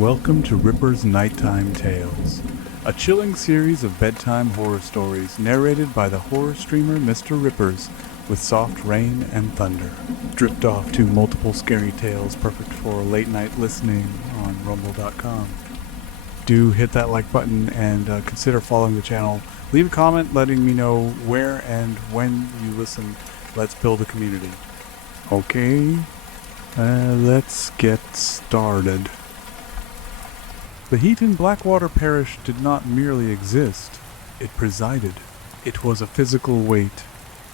Welcome to Ripper's Nighttime Tales, a chilling series of bedtime horror stories narrated by the horror streamer Mr. Rippers with soft rain and thunder. Drift off to multiple scary tales perfect for late night listening on rumble.com. Do hit that like button and consider following the channel. Leave a comment letting me know where and when you listen. Let's build a community. Okay, let's get started. The heat in Blackwater Parish did not merely exist, it presided. It was a physical weight,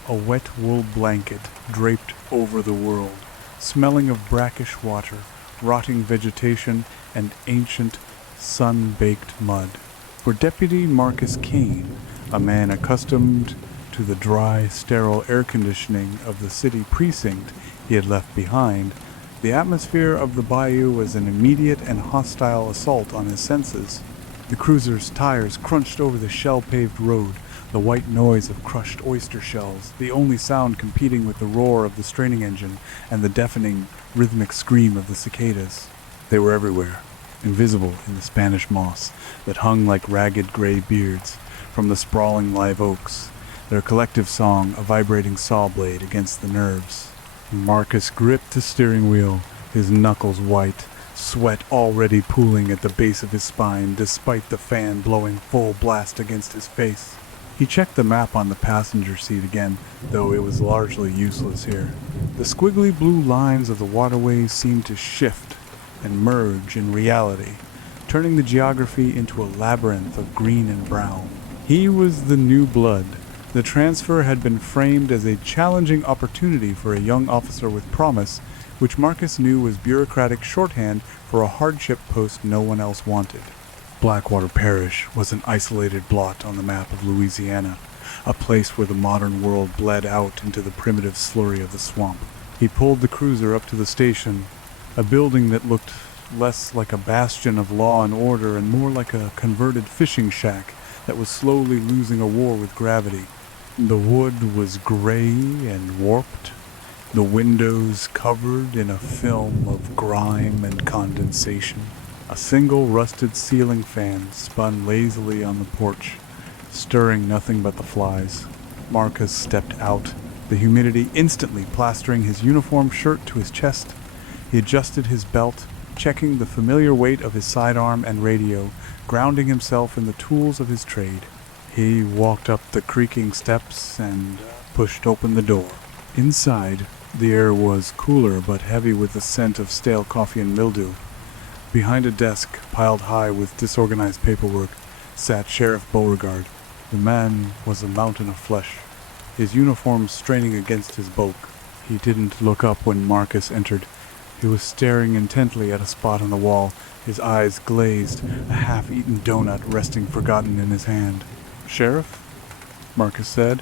a wet wool blanket draped over the world, smelling of brackish water, rotting vegetation, and ancient, sun-baked mud. For Deputy Marcus Kane, a man accustomed to the dry, sterile air conditioning of the city precinct he had left behind, the atmosphere of the bayou was an immediate and hostile assault on his senses. The cruiser's tires crunched over the shell-paved road, the white noise of crushed oyster shells, the only sound competing with the roar of the straining engine and the deafening, rhythmic scream of the cicadas. They were everywhere, invisible in the Spanish moss that hung like ragged gray beards from the sprawling live oaks, their collective song a vibrating saw blade against the nerves. Marcus gripped the steering wheel, his knuckles white, sweat already pooling at the base of his spine despite the fan blowing full blast against his face. He checked the map on the passenger seat again, though it was largely useless here. The squiggly blue lines of the waterways seemed to shift and merge in reality, turning the geography into a labyrinth of green and brown. He was the new blood. The transfer had been framed as a challenging opportunity for a young officer with promise, which Marcus knew was bureaucratic shorthand for a hardship post no one else wanted. Blackwater Parish was an isolated blot on the map of Louisiana, a place where the modern world bled out into the primitive slurry of the swamp. He pulled the cruiser up to the station, a building that looked less like a bastion of law and order and more like a converted fishing shack that was slowly losing a war with gravity. The wood was gray and warped, the windows covered in a film of grime and condensation. A single rusted ceiling fan spun lazily on the porch, stirring nothing but the flies. Marcus stepped out, the humidity instantly plastering his uniform shirt to his chest. He adjusted his belt, checking the familiar weight of his sidearm and radio, grounding himself in the tools of his trade. He walked up the creaking steps and pushed open the door. Inside, the air was cooler but heavy with the scent of stale coffee and mildew. Behind a desk, piled high with disorganized paperwork, sat Sheriff Beauregard. The man was a mountain of flesh, his uniform straining against his bulk. He didn't look up when Marcus entered. He was staring intently at a spot on the wall, his eyes glazed, a half-eaten donut resting forgotten in his hand. "Sheriff?" Marcus said,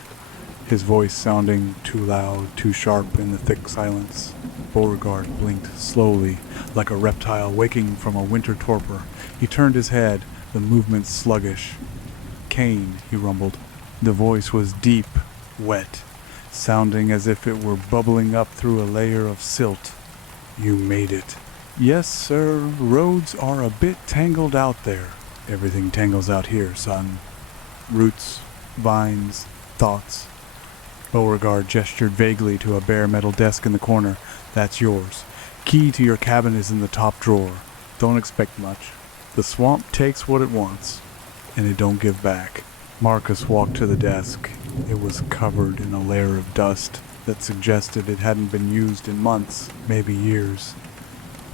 his voice sounding too loud, too sharp in the thick silence. Beauregard blinked slowly, like a reptile waking from a winter torpor. He turned his head, the movement sluggish. "Kane," he rumbled. The voice was deep, wet, sounding as if it were bubbling up through a layer of silt. "You made it." "Yes, sir. Roads are a bit tangled out there." "Everything tangles out here, son. Roots, vines, thoughts." Beauregard gestured vaguely to a bare metal desk in the corner. "That's yours. Key to your cabin is in the top drawer. Don't expect much. The swamp takes what it wants, and it don't give back." Marcus walked to the desk. It was covered in a layer of dust that suggested it hadn't been used in months, maybe years.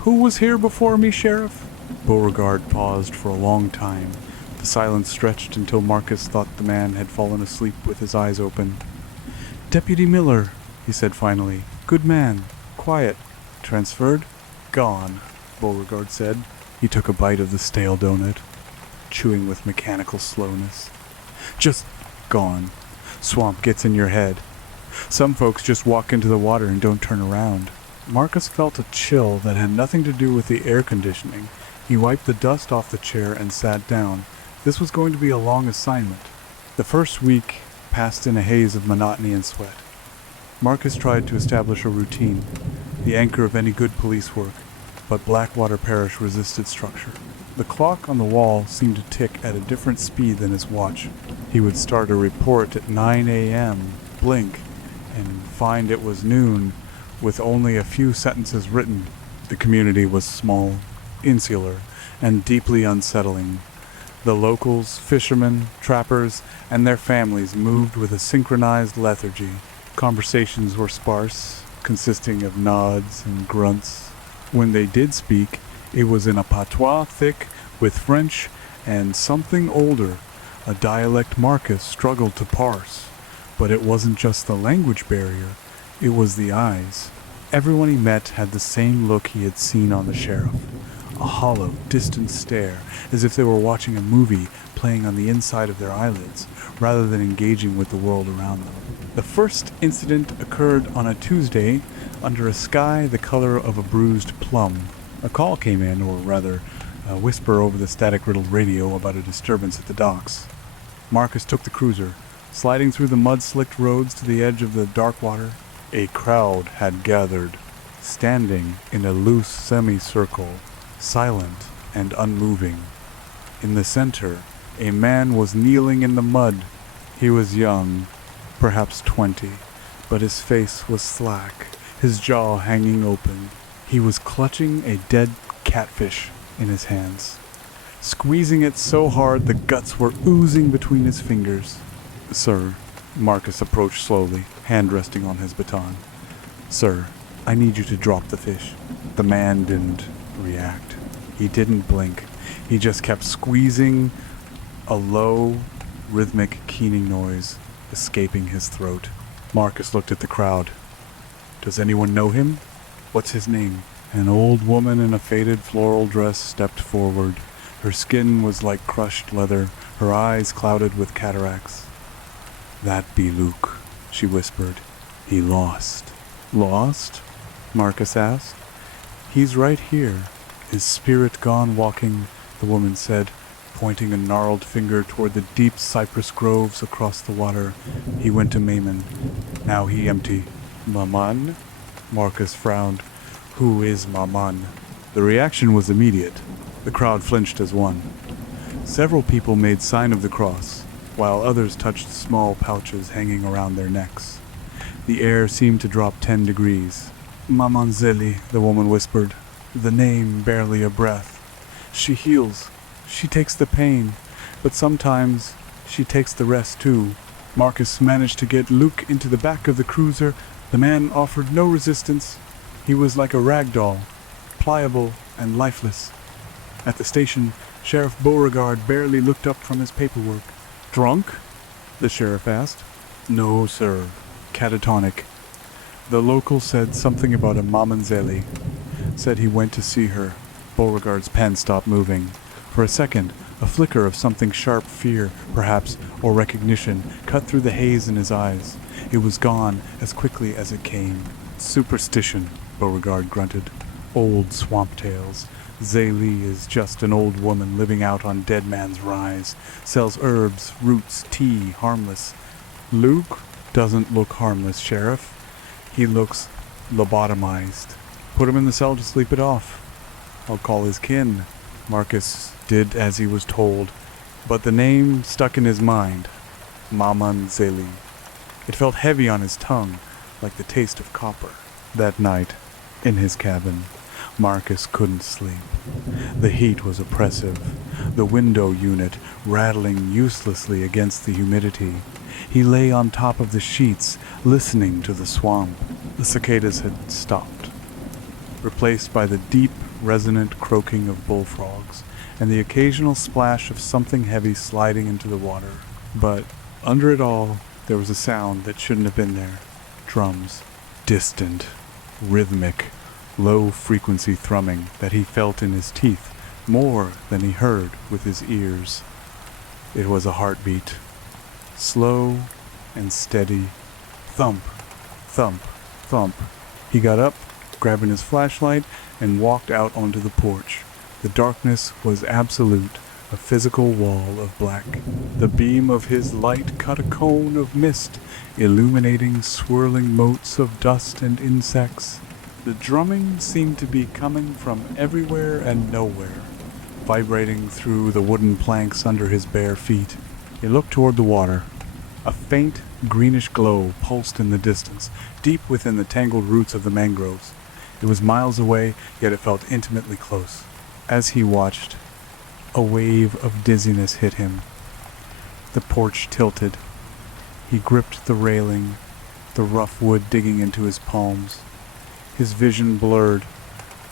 "Who was here before me, Sheriff?" Beauregard paused for a long time. The silence stretched until Marcus thought the man had fallen asleep with his eyes open. "Deputy Miller," he said finally. "Good man. Quiet. Transferred?" "Gone," Beauregard said. He took a bite of the stale donut, chewing with mechanical slowness. "Just gone. Swamp gets in your head. Some folks just walk into the water and don't turn around." Marcus felt a chill that had nothing to do with the air conditioning. He wiped the dust off the chair and sat down. This was going to be a long assignment. The first week passed in a haze of monotony and sweat. Marcus tried to establish a routine, the anchor of any good police work. but Blackwater Parish resisted structure. The clock on the wall seemed to tick at a different speed than his watch. He would start a report at 9 a.m., blink, and find it was noon, with only a few sentences written. The community was small, insular, and deeply unsettling. The locals, fishermen, trappers, and their families moved with a synchronized lethargy. Conversations were sparse, consisting of nods and grunts. When they did speak, it was in a patois thick with French and something older, a dialect Marcus struggled to parse. But it wasn't just the language barrier, it was the eyes. Everyone he met had the same look he had seen on the sheriff. A hollow, distant stare, as if they were watching a movie playing on the inside of their eyelids, rather than engaging with the world around them. The first incident occurred on a Tuesday, under a sky the color of a bruised plum. A call came in, or rather, a whisper over the static-riddled radio about a disturbance at the docks. Marcus took the cruiser, sliding through the mud-slicked roads to the edge of the dark water. A crowd had gathered, standing in a loose semicircle, silent and unmoving. In the center, a man was kneeling in the mud. He was young, perhaps 20, but his face was slack, his jaw hanging open. He was clutching a dead catfish in his hands, squeezing it so hard the guts were oozing between his fingers. "Sir," Marcus approached slowly, hand resting on his baton. "Sir, I need you to drop the fish." The man didn't react. He didn't blink. He just kept squeezing, a low, rhythmic, keening noise escaping his throat. Marcus looked at the crowd. "Does anyone know him? What's his name?" An old woman in a faded floral dress stepped forward. Her skin was like crushed leather, her eyes clouded with cataracts. "That be Luke," she whispered. "He lost." "Lost?" Marcus asked. "He's right here. His spirit gone walking," the woman said, pointing a gnarled finger toward the deep cypress groves across the water. "He went to Maimon. Now he empty." "Maman?" Marcus frowned. "Who is Maman?" The reaction was immediate. The crowd flinched as one. Several people made sign of the cross, while others touched small pouches hanging around their necks. The air seemed to drop 10 degrees. "Maman Zélie," the woman whispered, the name barely a breath. "She heals. She takes the pain, but sometimes she takes the rest too." Marcus managed to get Luke into the back of the cruiser. The man offered no resistance. He was like a rag doll, pliable and lifeless. At the station, Sheriff Beauregard barely looked up from his paperwork. "Drunk?" the sheriff asked. "No, sir. Catatonic." The local said something about a Maman Zélie. Said he went to see her. Beauregard's pen stopped moving. For a second, a flicker of something sharp, fear, perhaps, or recognition, cut through the haze in his eyes. It was gone as quickly as it came. "Superstition," Beauregard grunted. "Old swamp tales. Zélie is just an old woman living out on Dead Man's Rise. Sells herbs, roots, tea, harmless." "Luke doesn't look harmless, Sheriff. He looks lobotomized. Put him in the cell to sleep it off. I'll call his kin." Marcus did as he was told, but the name stuck in his mind. Maman Zélie. It felt heavy on his tongue, like the taste of copper. That night, in his cabin, Marcus couldn't sleep. The heat was oppressive, the window unit rattling uselessly against the humidity. He lay on top of the sheets, listening to the swamp. The cicadas had stopped, replaced by the deep, resonant croaking of bullfrogs, and the occasional splash of something heavy sliding into the water. But under it all, there was a sound that shouldn't have been there. Drums. Distant, rhythmic, low-frequency thrumming that he felt in his teeth more than he heard with his ears. It was a heartbeat. Slow and steady. Thump, thump, thump. He got up, grabbing his flashlight, and walked out onto the porch. The darkness was absolute, a physical wall of black. The beam of his light cut a cone of mist, illuminating swirling motes of dust and insects. The drumming seemed to be coming from everywhere and nowhere, vibrating through the wooden planks under his bare feet. He looked toward the water. A faint, greenish glow pulsed in the distance, deep within the tangled roots of the mangroves. It was miles away, yet it felt intimately close. As he watched, a wave of dizziness hit him. The porch tilted. He gripped the railing, the rough wood digging into his palms. His vision blurred,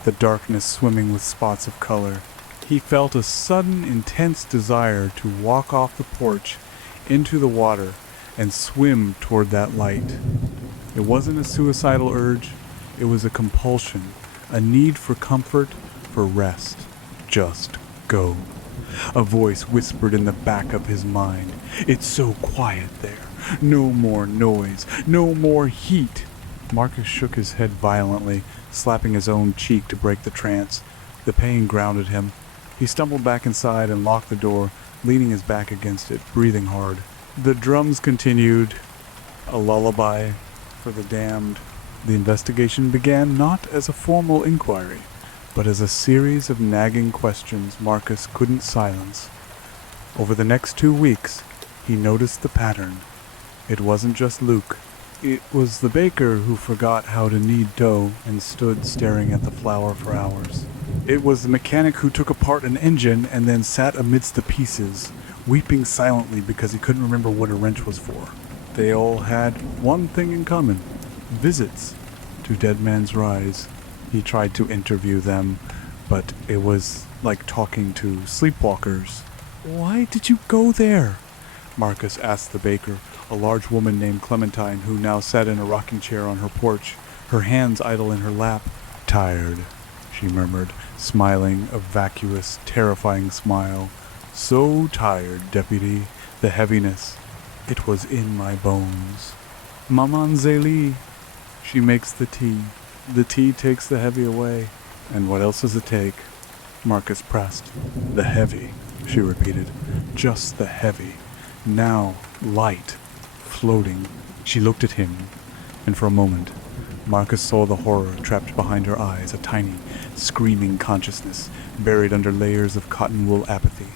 the darkness swimming with spots of color. He felt a sudden, intense desire to walk off the porch into the water and swim toward that light. It wasn't a suicidal urge, it was a compulsion, a need for comfort, for rest. Just go. A voice whispered in the back of his mind. It's so quiet there. No more noise. No more heat. Marcus shook his head violently, slapping his own cheek to break the trance. The pain grounded him. He stumbled back inside and locked the door, leaning his back against it, breathing hard. The drums continued, a lullaby for the damned. The investigation began not as a formal inquiry, but as a series of nagging questions Marcus couldn't silence. Over the next 2 weeks, he noticed the pattern. It wasn't just Luke. It was the baker who forgot how to knead dough and stood staring at the flour for hours. It was the mechanic who took apart an engine and then sat amidst the pieces, weeping silently because he couldn't remember what a wrench was for. They all had one thing in common: visits to Dead Man's Rise. He tried to interview them, but it was like talking to sleepwalkers. "Why did you go there?" Marcus asked the baker, a large woman named Clementine who now sat in a rocking chair on her porch, her hands idle in her lap. "Tired," she murmured, smiling a vacuous, terrifying smile. "So tired, deputy. The heaviness. It was in my bones." "Maman Zélie." "She makes the tea. The tea takes the heavy away." "And what else does it take?" Marcus pressed. "The heavy," she repeated. "Just the heavy. Now, light. Floating." She looked at him, and for a moment, Marcus saw the horror trapped behind her eyes, a tiny, screaming consciousness buried under layers of cotton wool apathy.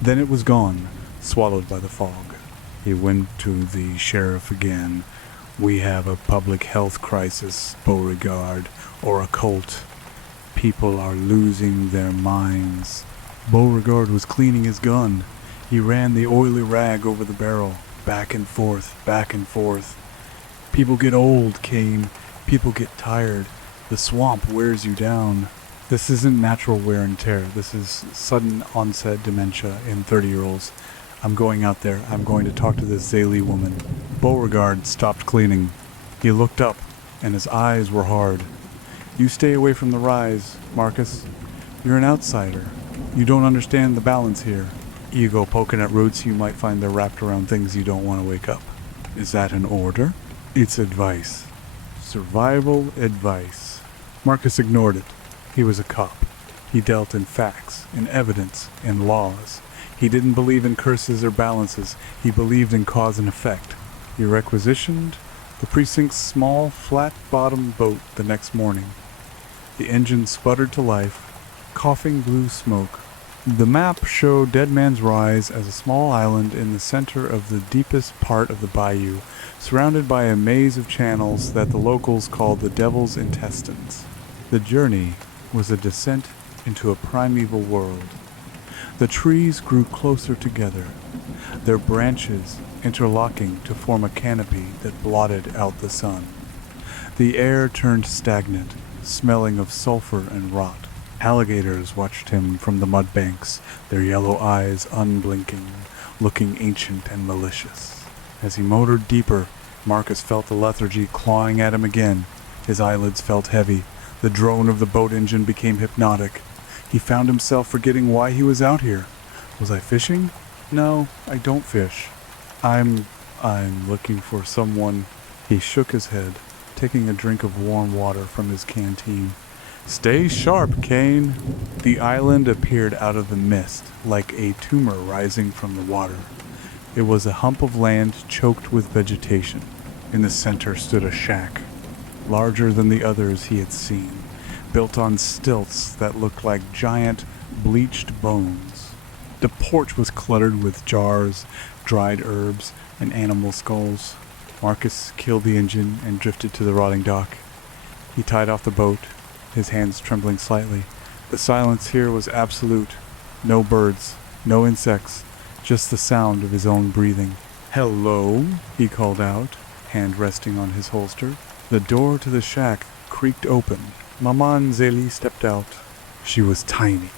Then it was gone, swallowed by the fog. He went to the sheriff again. "We have a public health crisis, Beauregard, or a cult. People are losing their minds." Beauregard was cleaning his gun. He ran the oily rag over the barrel, back and forth, back and forth. "People get old, Kane. People get tired. The swamp wears you down. This isn't natural wear and tear. This is sudden onset dementia in 30-year-olds. I'm going out there. I'm going to talk to this Zélie woman." Beauregard stopped cleaning. He looked up, and his eyes were hard. "You stay away from the rise, Marcus. You're an outsider. You don't understand the balance here. You go poking at roots, you might find they're wrapped around things you don't want to wake up." "Is that an order?" "It's advice. Survival advice." Marcus ignored it. He was a cop. He dealt in facts, in evidence, in laws. He didn't believe in curses or balances. He believed in cause and effect. He requisitioned the precinct's small, flat-bottomed boat the next morning. The engine sputtered to life, coughing blue smoke. The map showed Dead Man's Rise as a small island in the center of the deepest part of the bayou, surrounded by a maze of channels that the locals called the Devil's Intestines. The journey was a descent into a primeval world. The trees grew closer together, their branches interlocking to form a canopy that blotted out the sun. The air turned stagnant, smelling of sulfur and rot. Alligators watched him from the mud banks, their yellow eyes unblinking, looking ancient and malicious. As he motored deeper, Marcus felt the lethargy clawing at him again. His eyelids felt heavy. The drone of the boat engine became hypnotic. He found himself forgetting why he was out here. "Was I fishing? No, I don't fish. I'm looking for someone." He shook his head, taking a drink of warm water from his canteen. "Stay sharp, Kane." The island appeared out of the mist, like a tumor rising from the water. It was a hump of land choked with vegetation. In the center stood a shack. larger than the others he had seen, built on stilts that looked like giant, bleached bones. The porch was cluttered with jars, dried herbs, and animal skulls. Marcus killed the engine and drifted to the rotting dock. He tied off the boat, his hands trembling slightly. The silence here was absolute. No birds, no insects, just the sound of his own breathing. "Hello," he called out, hand resting on his holster. The door to the shack creaked open. Maman Zélie stepped out. She was tiny,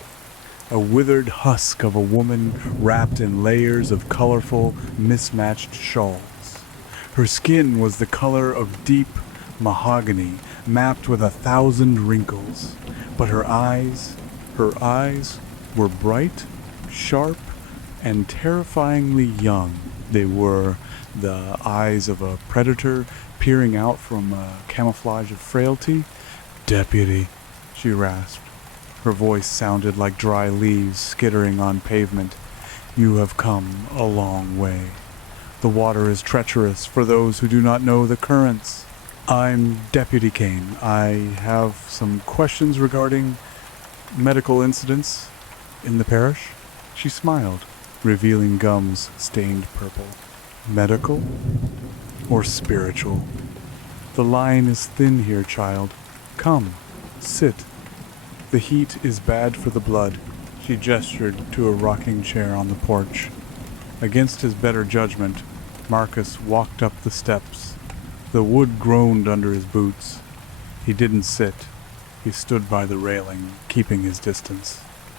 a withered husk of a woman wrapped in layers of colorful, mismatched shawls. Her skin was the color of deep mahogany, mapped with 1,000 wrinkles. But her eyes were bright, sharp, and terrifyingly young. They were the eyes of a predator peering out from a camouflage of frailty. "Deputy," she rasped. Her voice sounded like dry leaves skittering on pavement. "You have come a long way. The water is treacherous for those who do not know the currents. I'm Deputy Kane. I have some questions regarding medical incidents in the parish." She smiled, revealing gums stained purple. "Medical or spiritual? The line is thin here, child. Come, sit. The heat is bad for the blood." She gestured to a rocking chair on the porch. Against his better judgment, Marcus walked up the steps. The wood groaned under his boots. He didn't sit. He stood by the railing, keeping his distance.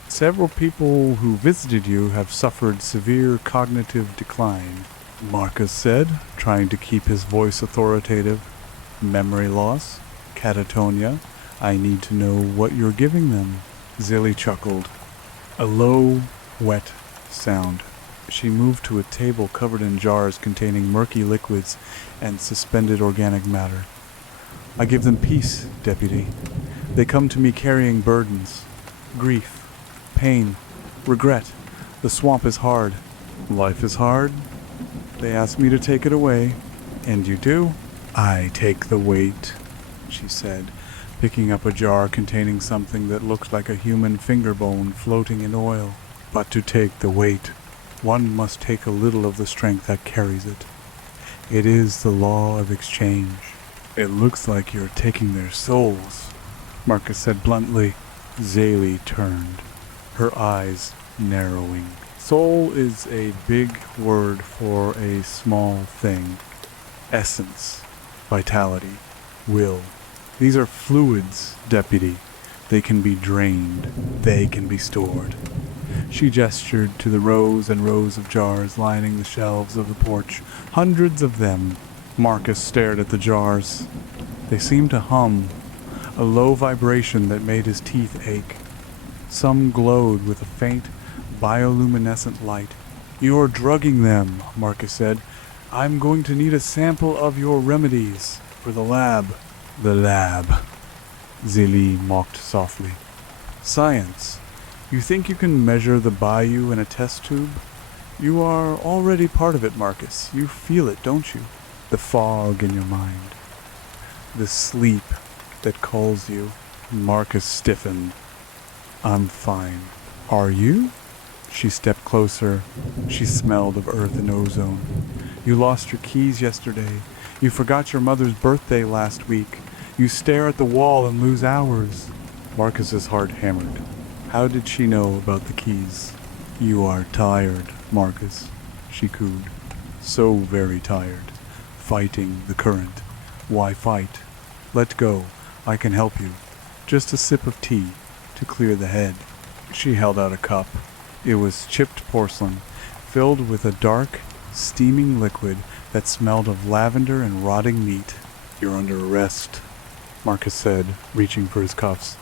"Several people who visited you have suffered severe cognitive decline," Marcus said, trying to keep his voice authoritative. "Memory loss, catatonia. I need to know what you're giving them." Zélie chuckled. A low, wet sound. She moved to a table covered in jars containing murky liquids and suspended organic matter. "I give them peace, Deputy. They come to me carrying burdens. Grief, pain, regret. The swamp is hard. Life is hard. They ask me to take it away. And you do?" "I take the weight," she said, picking up a jar containing something that looked like a human finger bone floating in oil. "But to take the weight, one must take a little of the strength that carries it. It is the law of exchange." "It looks like you're taking their souls," Marcus said bluntly. Zélie turned, her eyes narrowing. "Soul is a big word for a small thing. Essence, vitality, will. These are fluids, Deputy. They can be drained. They can be stored." She gestured to the rows and rows of jars lining the shelves of the porch. Hundreds of them. Marcus stared at the jars. They seemed to hum, a low vibration that made his teeth ache. Some glowed with a faint, bioluminescent light. "You're drugging them," Marcus said. "I'm going to need a sample of your remedies for the lab." "The lab," Zélie mocked softly. "Science. You think you can measure the bayou in a test tube? You are already part of it, Marcus. You feel it, don't you? The fog in your mind. The sleep that calls you." Marcus stiffened. "I'm fine. Are you?" She stepped closer. She smelled of earth and ozone. "You lost your keys yesterday. You forgot your mother's birthday last week. You stare at the wall and lose hours." Marcus's heart hammered. How did she know about the keys? "You are tired, Marcus," she cooed. "So very tired. Fighting the current. Why fight? Let go. I can help you. Just a sip of tea to clear the head." She held out a cup. It was chipped porcelain, filled with a dark, steaming liquid that smelled of lavender and rotting meat. "You're under arrest," Marcus said, reaching for his cuffs.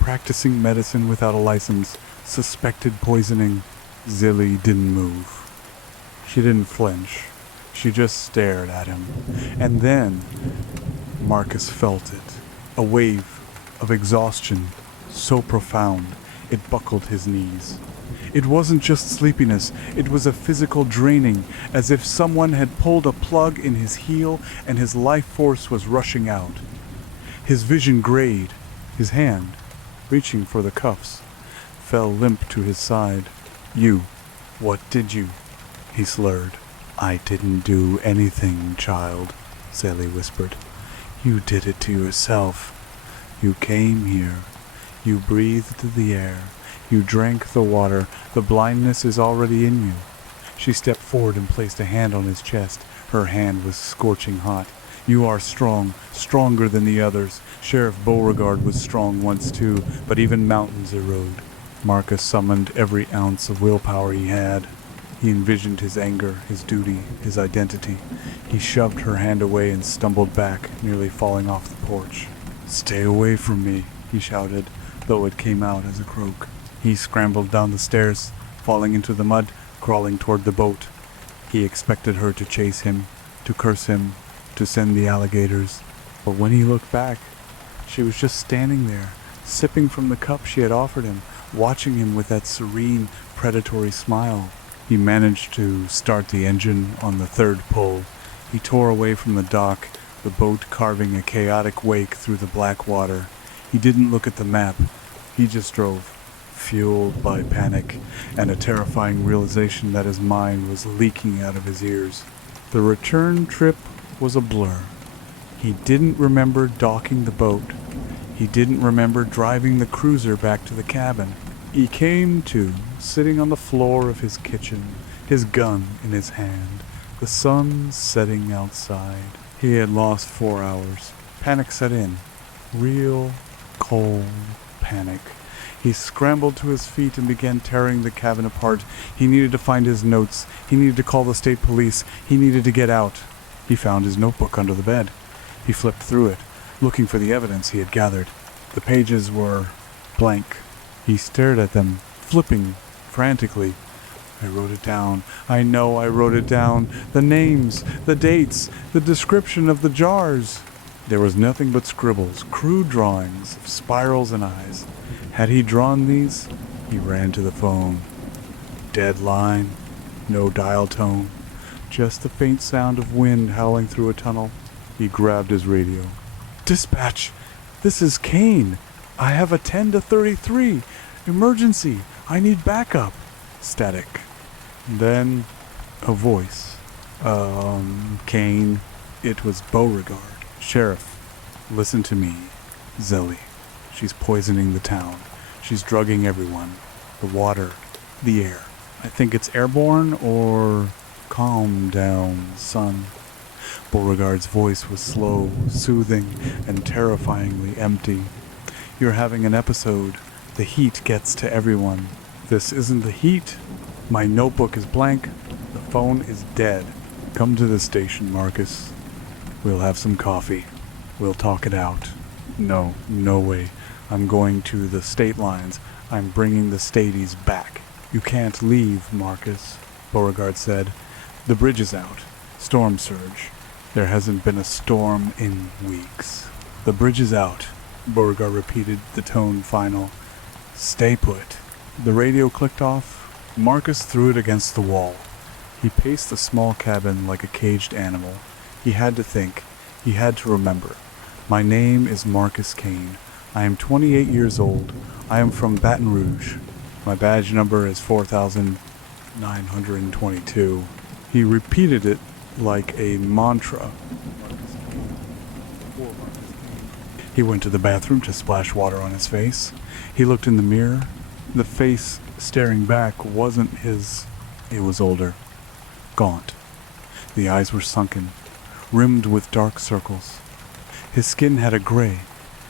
"Practicing medicine without a license. Suspected poisoning." Zélie didn't move. She didn't flinch. She just stared at him. And then Marcus felt it. A wave of exhaustion, so profound, it buckled his knees. It wasn't just sleepiness, it was a physical draining, as if someone had pulled a plug in his heel and his life force was rushing out. His vision grayed. His hand, reaching for the cuffs, fell limp to his side. "You, what did you?" he slurred. "I didn't do anything, child," Sally whispered. "You did it to yourself. You came here. You breathed the air. You drank the water. The blindness is already in you." She stepped forward and placed a hand on his chest. Her hand was scorching hot. "You are strong, stronger than the others. Sheriff Beauregard was strong once too, but even mountains erode." Marcus summoned every ounce of willpower he had. He envisioned his anger, his duty, his identity. He shoved her hand away and stumbled back, nearly falling off the porch. "Stay away from me," he shouted, though it came out as a croak. He scrambled down the stairs, falling into the mud, crawling toward the boat. He expected her to chase him, to curse him, to send the alligators. But when he looked back, she was just standing there, sipping from the cup she had offered him, watching him with that serene, predatory smile. He managed to start the engine on the third pull. He tore away from the dock, the boat carving a chaotic wake through the black water. He didn't look at the map. He just drove, fueled by panic and a terrifying realization that his mind was leaking out of his ears. The return trip was a blur. He didn't remember docking the boat. He didn't remember driving the cruiser back to the cabin. He came to, sitting on the floor of his kitchen, his gun in his hand, the sun setting outside. He had lost 4 hours. Panic set in. Real, cold panic. He scrambled to his feet and began tearing the cabin apart. He needed to find his notes. He needed to call the state police. He needed to get out. He found his notebook under the bed. He flipped through it, looking for the evidence he had gathered. The pages were blank. He stared at them, flipping frantically. "I wrote it down. I know I wrote it down. The names, the dates, the description of the jars." There was nothing but scribbles, crude drawings of spirals and eyes. Had he drawn these? He ran to the phone. Dead line, no dial tone, just the faint sound of wind howling through a tunnel. He grabbed his radio. "Dispatch, this is Kane. I have a 10 to 33. Emergency. I need backup." Static. Then a voice. Kane. It was Beauregard. "Sheriff, listen to me. Zelly. She's poisoning the town. She's drugging everyone. The water, the air. I think it's airborne or calm down, son." Beauregard's voice was slow, soothing, and terrifyingly empty. "You're having an episode. The heat gets to everyone." "This isn't the heat. My notebook is blank. The phone is dead. Come to the station, Marcus. We'll have some coffee. We'll talk it out." "No, no way. I'm going to the state lines. I'm bringing the Stadies back." "You can't leave, Marcus," Beauregard said. "The bridge is out. Storm surge. There hasn't been a storm in weeks." "The bridge is out," Beauregard repeated, the tone final. "Stay put." The radio clicked off. Marcus threw it against the wall. He paced the small cabin like a caged animal. He had to think. He had to remember. "My name is Marcus Kane. I am 28 years old. I am from Baton Rouge. My badge number is 4922. He repeated it like a mantra. He went to the bathroom to splash water on his face. He looked in the mirror. The face staring back wasn't his. It was older. Gaunt. The eyes were sunken, rimmed with dark circles. His skin had a gray,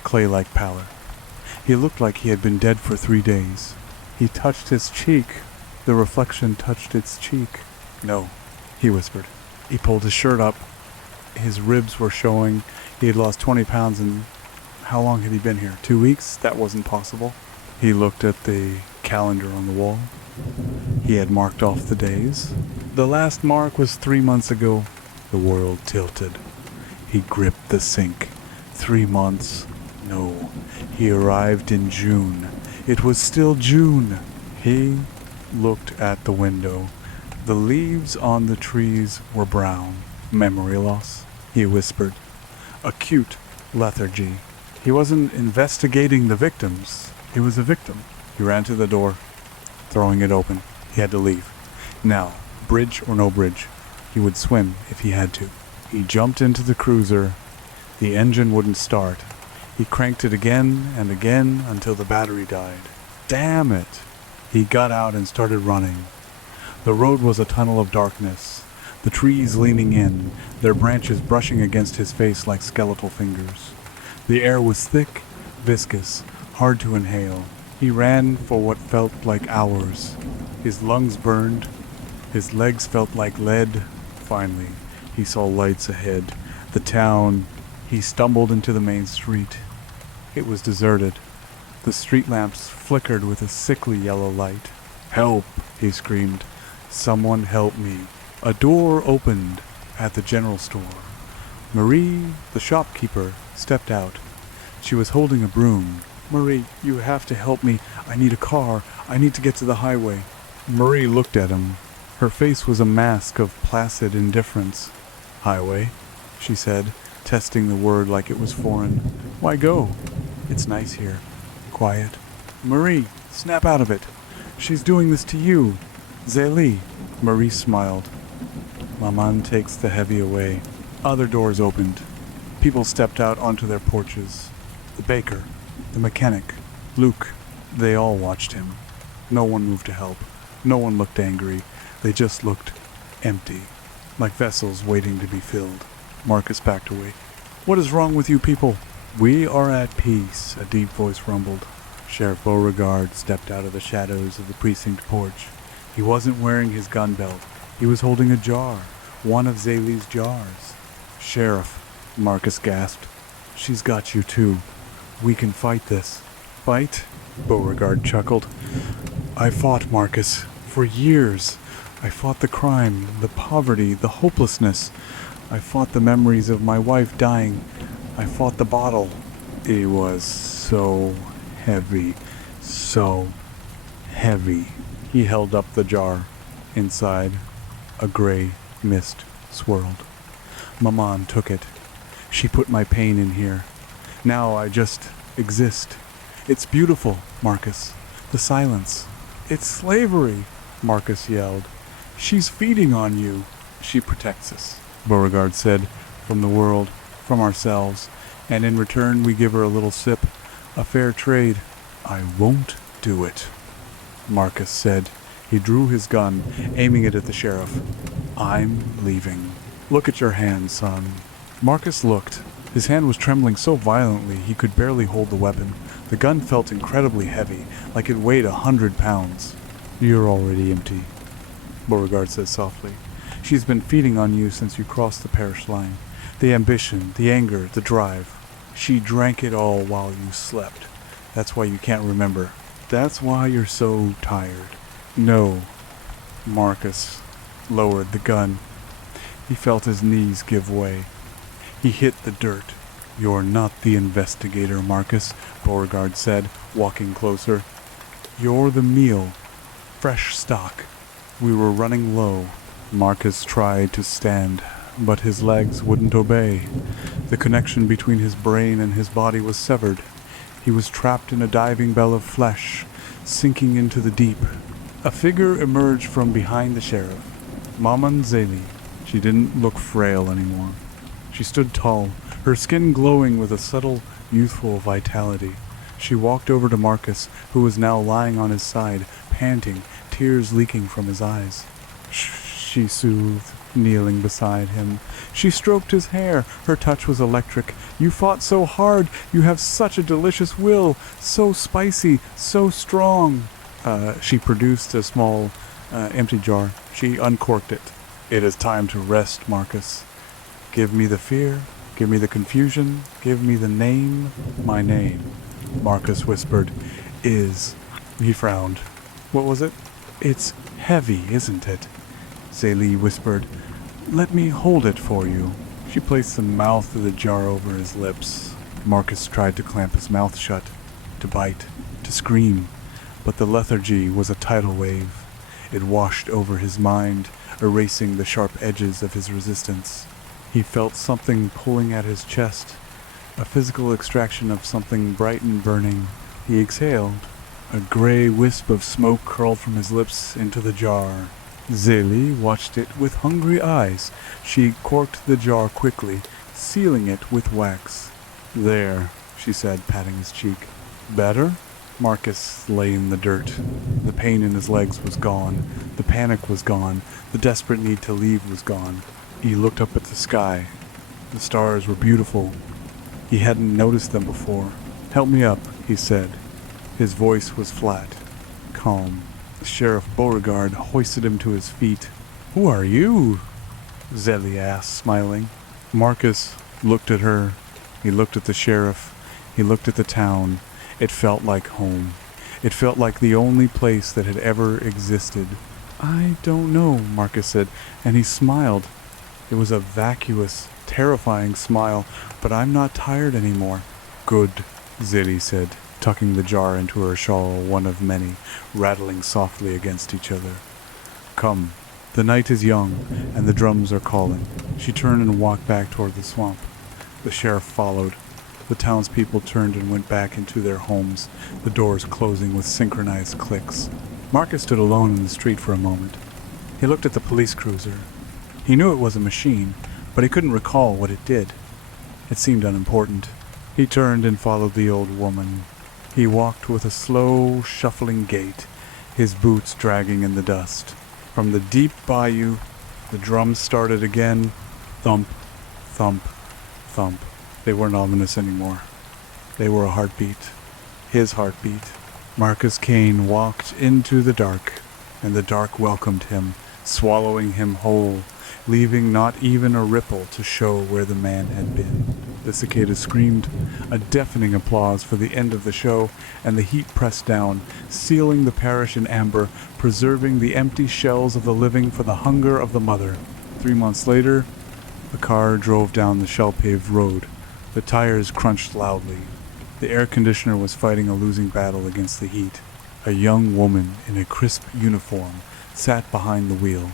clay-like pallor. He looked like he had been dead for 3 days. He touched his cheek. The reflection touched its cheek. "No," he whispered. He pulled his shirt up. His ribs were showing. He had lost 20 pounds and how long had he been here? 2 weeks? That wasn't possible. He looked at the calendar on the wall. He had marked off the days. The last mark was 3 months ago. The world tilted. He gripped the sink. 3 months. No. He arrived in June. It was still June. He looked at the window. The leaves on the trees were brown. "Memory loss," he whispered. "Acute lethargy. He wasn't investigating the victims. He was a victim. He ran to the door, throwing it open. He had to leave. Now, bridge or no bridge, he would swim if he had to. He jumped into the cruiser. The engine wouldn't start. He cranked it again and again until the battery died. Damn it! He got out and started running. The road was a tunnel of darkness, the trees leaning in, their branches brushing against his face like skeletal fingers. The air was thick, viscous, hard to inhale. He ran for what felt like hours. His lungs burned. His legs felt like lead. Finally, he saw lights ahead. The town. He stumbled into the main street. It was deserted. The street lamps flickered with a sickly yellow light. "Help!" he screamed. "Someone help me." A door opened at the general store. Marie, the shopkeeper, stepped out. She was holding a broom. "Marie, you have to help me. I need a car. I need to get to the highway." Marie looked at him. Her face was a mask of placid indifference. "Highway," she said, testing the word like it was foreign. "Why go? It's nice here. Quiet." "Marie, snap out of it. She's doing this to you. Zélie." Marie smiled. Maman takes the heavy away. Other doors opened. People stepped out onto their porches. The baker, the mechanic, Luke, they all watched him. No one moved to help. No one looked angry. They just looked empty, like vessels waiting to be filled. Marcus backed away. "What is wrong with you people?" "We are at peace," a deep voice rumbled. Sheriff Beauregard stepped out of the shadows of the precinct porch. He wasn't wearing his gun belt. He was holding a jar, one of Zélie's jars. "Sheriff," Marcus gasped, "she's got you too. We can fight this." "Fight?" Beauregard chuckled. "I fought, Marcus, for years. I fought the crime, the poverty, the hopelessness. I fought the memories of my wife dying. I fought the bottle. It was so heavy, so heavy." He held up the jar. Inside, a gray mist swirled. Maman took it. She put my pain in here. Now I just exist. It's beautiful, Marcus. The silence. "It's slavery," Marcus yelled. "She's feeding on you." "She protects us," Beauregard said, "from the world, from ourselves, and in return we give her a little sip, a fair trade." "I won't do it," Marcus said. He drew his gun, aiming it at the sheriff. "I'm leaving. Look at your hand, son." Marcus looked. His hand was trembling so violently he could barely hold the weapon. The gun felt incredibly heavy, like it weighed 100 pounds. "You're already empty," Beauregard said softly. "She's been feeding on you since you crossed the parish line. The ambition, the anger, the drive. She drank it all while you slept. That's why you can't remember. That's why you're so tired." "No." Marcus lowered the gun. He felt his knees give way. He hit the dirt. "You're not the investigator, Marcus," Beauregard said, walking closer. "You're the meal. Fresh stock. We were running low." Marcus tried to stand, but his legs wouldn't obey. The connection between his brain and his body was severed. He was trapped in a diving bell of flesh, sinking into the deep. A figure emerged from behind the sheriff. Maman Zélie. She didn't look frail anymore. She stood tall, her skin glowing with a subtle, youthful vitality. She walked over to Marcus, who was now lying on his side, panting, tears leaking from his eyes. "Shh," she soothed, kneeling beside him. She stroked his hair. Her touch was electric. "You fought so hard. You have such a delicious will. So spicy, so strong." She produced a small, empty jar. She uncorked it. "It is time to rest, Marcus. Give me the fear. Give me the confusion. Give me the name. My name," Marcus whispered, "is..." He frowned. "What was it?" "It's heavy, isn't it?" Zélie whispered. "Let me hold it for you." She placed the mouth of the jar over his lips. Marcus tried to clamp his mouth shut, to bite, to scream, but the lethargy was a tidal wave. It washed over his mind, erasing the sharp edges of his resistance. He felt something pulling at his chest. a physical extraction of something bright and burning. He exhaled. A gray wisp of smoke curled from his lips into the jar. Zélie watched it with hungry eyes. She corked the jar quickly, sealing it with wax. "There," she said, patting his cheek. "Better?" Marcus lay in the dirt. The pain in his legs was gone. The panic was gone. The desperate need to leave was gone. He looked up at the sky. The stars were beautiful. He hadn't noticed them before. "Help me up," he said. His voice was flat, calm. Sheriff Beauregard hoisted him to his feet. "Who are you?" Zélie asked, smiling. Marcus looked at her. He looked at the sheriff. He looked at the town. It felt like home. It felt like the only place that had ever existed. "I don't know," Marcus said, and he smiled. It was a vacuous, terrifying smile, "but I'm not tired anymore." "Good," Zélie said, tucking the jar into her shawl, one of many, rattling softly against each other. "Come. The night is young, and the drums are calling." She turned and walked back toward the swamp. The sheriff followed. The townspeople turned and went back into their homes, the doors closing with synchronized clicks. Marcus stood alone in the street for a moment. He looked at the police cruiser. He knew it was a machine, but he couldn't recall what it did. It seemed unimportant. He turned and followed the old woman. He walked with a slow, shuffling gait, his boots dragging in the dust. From the deep bayou, the drums started again. Thump, thump, thump. They weren't ominous anymore. They were a heartbeat. His heartbeat. Marcus Kane walked into the dark, and the dark welcomed him, swallowing him whole, leaving not even a ripple to show where the man had been. The cicada screamed, a deafening applause for the end of the show, and the heat pressed down, sealing the parish in amber, preserving the empty shells of the living for the hunger of the mother. 3 months later, the car drove down the shell-paved road. The tires crunched loudly. The air conditioner was fighting a losing battle against the heat. A young woman in a crisp uniform sat behind the wheel.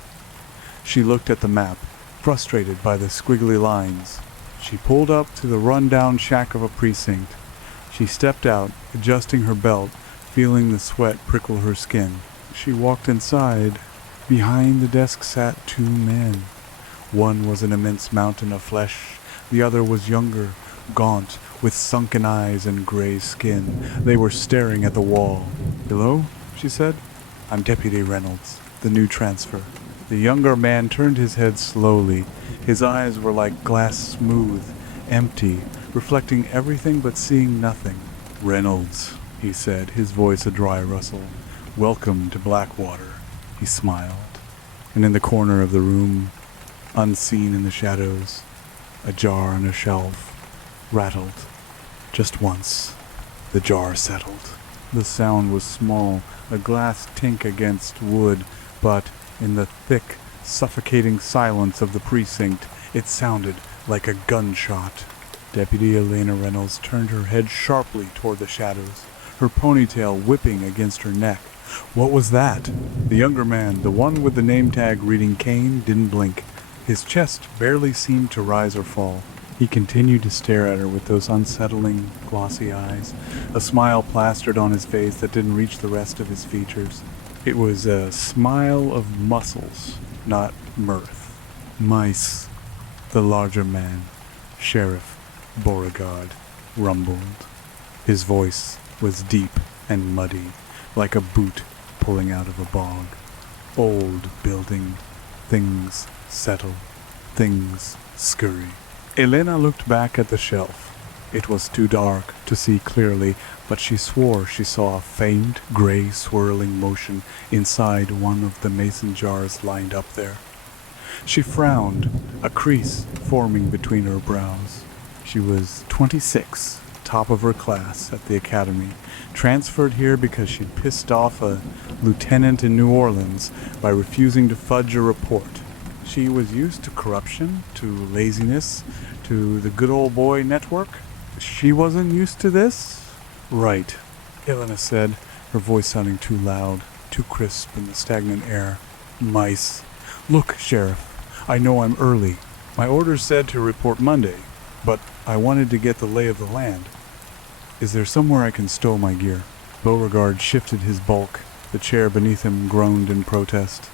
She looked at the map, frustrated by the squiggly lines. She pulled up to the run-down shack of a precinct. She stepped out, adjusting her belt, feeling the sweat prickle her skin. She walked inside. Behind the desk sat 2 men. One was an immense mountain of flesh. The other was younger, gaunt, with sunken eyes and gray skin. They were staring at the wall. "Hello?" she said. "I'm Deputy Reynolds, the new transfer." The younger man turned his head slowly. His eyes were like glass smooth, empty, reflecting everything but seeing nothing. "Reynolds," he said, his voice a dry rustle. "Welcome to Blackwater." He smiled. And in the corner of the room, unseen in the shadows, a jar on a shelf rattled. Just once, the jar settled. The sound was small, a glass tink against wood, but in the thick, suffocating silence of the precinct, it sounded like a gunshot. Deputy Elena Reynolds turned her head sharply toward the shadows, her ponytail whipping against her neck. What was that? The younger man, the one with the name tag reading Kane, didn't blink. His chest barely seemed to rise or fall. He continued to stare at her with those unsettling, glossy eyes, a smile plastered on his face that didn't reach the rest of his features. It was a smile of muscles, not mirth. "Mice," the larger man, Sheriff Beauregard, rumbled. His voice was deep and muddy, like a boot pulling out of a bog. "Old building. Things settle. Things scurry." Elena looked back at the shelf. It was too dark to see clearly, but she swore she saw a faint, gray, swirling motion inside one of the mason jars lined up there. She frowned, a crease forming between her brows. She was 26, top of her class at the academy, transferred here because she'd pissed off a lieutenant in New Orleans by refusing to fudge a report. She was used to corruption, to laziness, to the good old boy network. She wasn't used to this? "Right," Elena said, her voice sounding too loud, too crisp in the stagnant air. "Mice. Look, Sheriff, I know I'm early. My orders said to report Monday, but I wanted to get the lay of the land. Is there somewhere I can stow my gear? Beauregard shifted his bulk. The chair beneath him groaned in protest.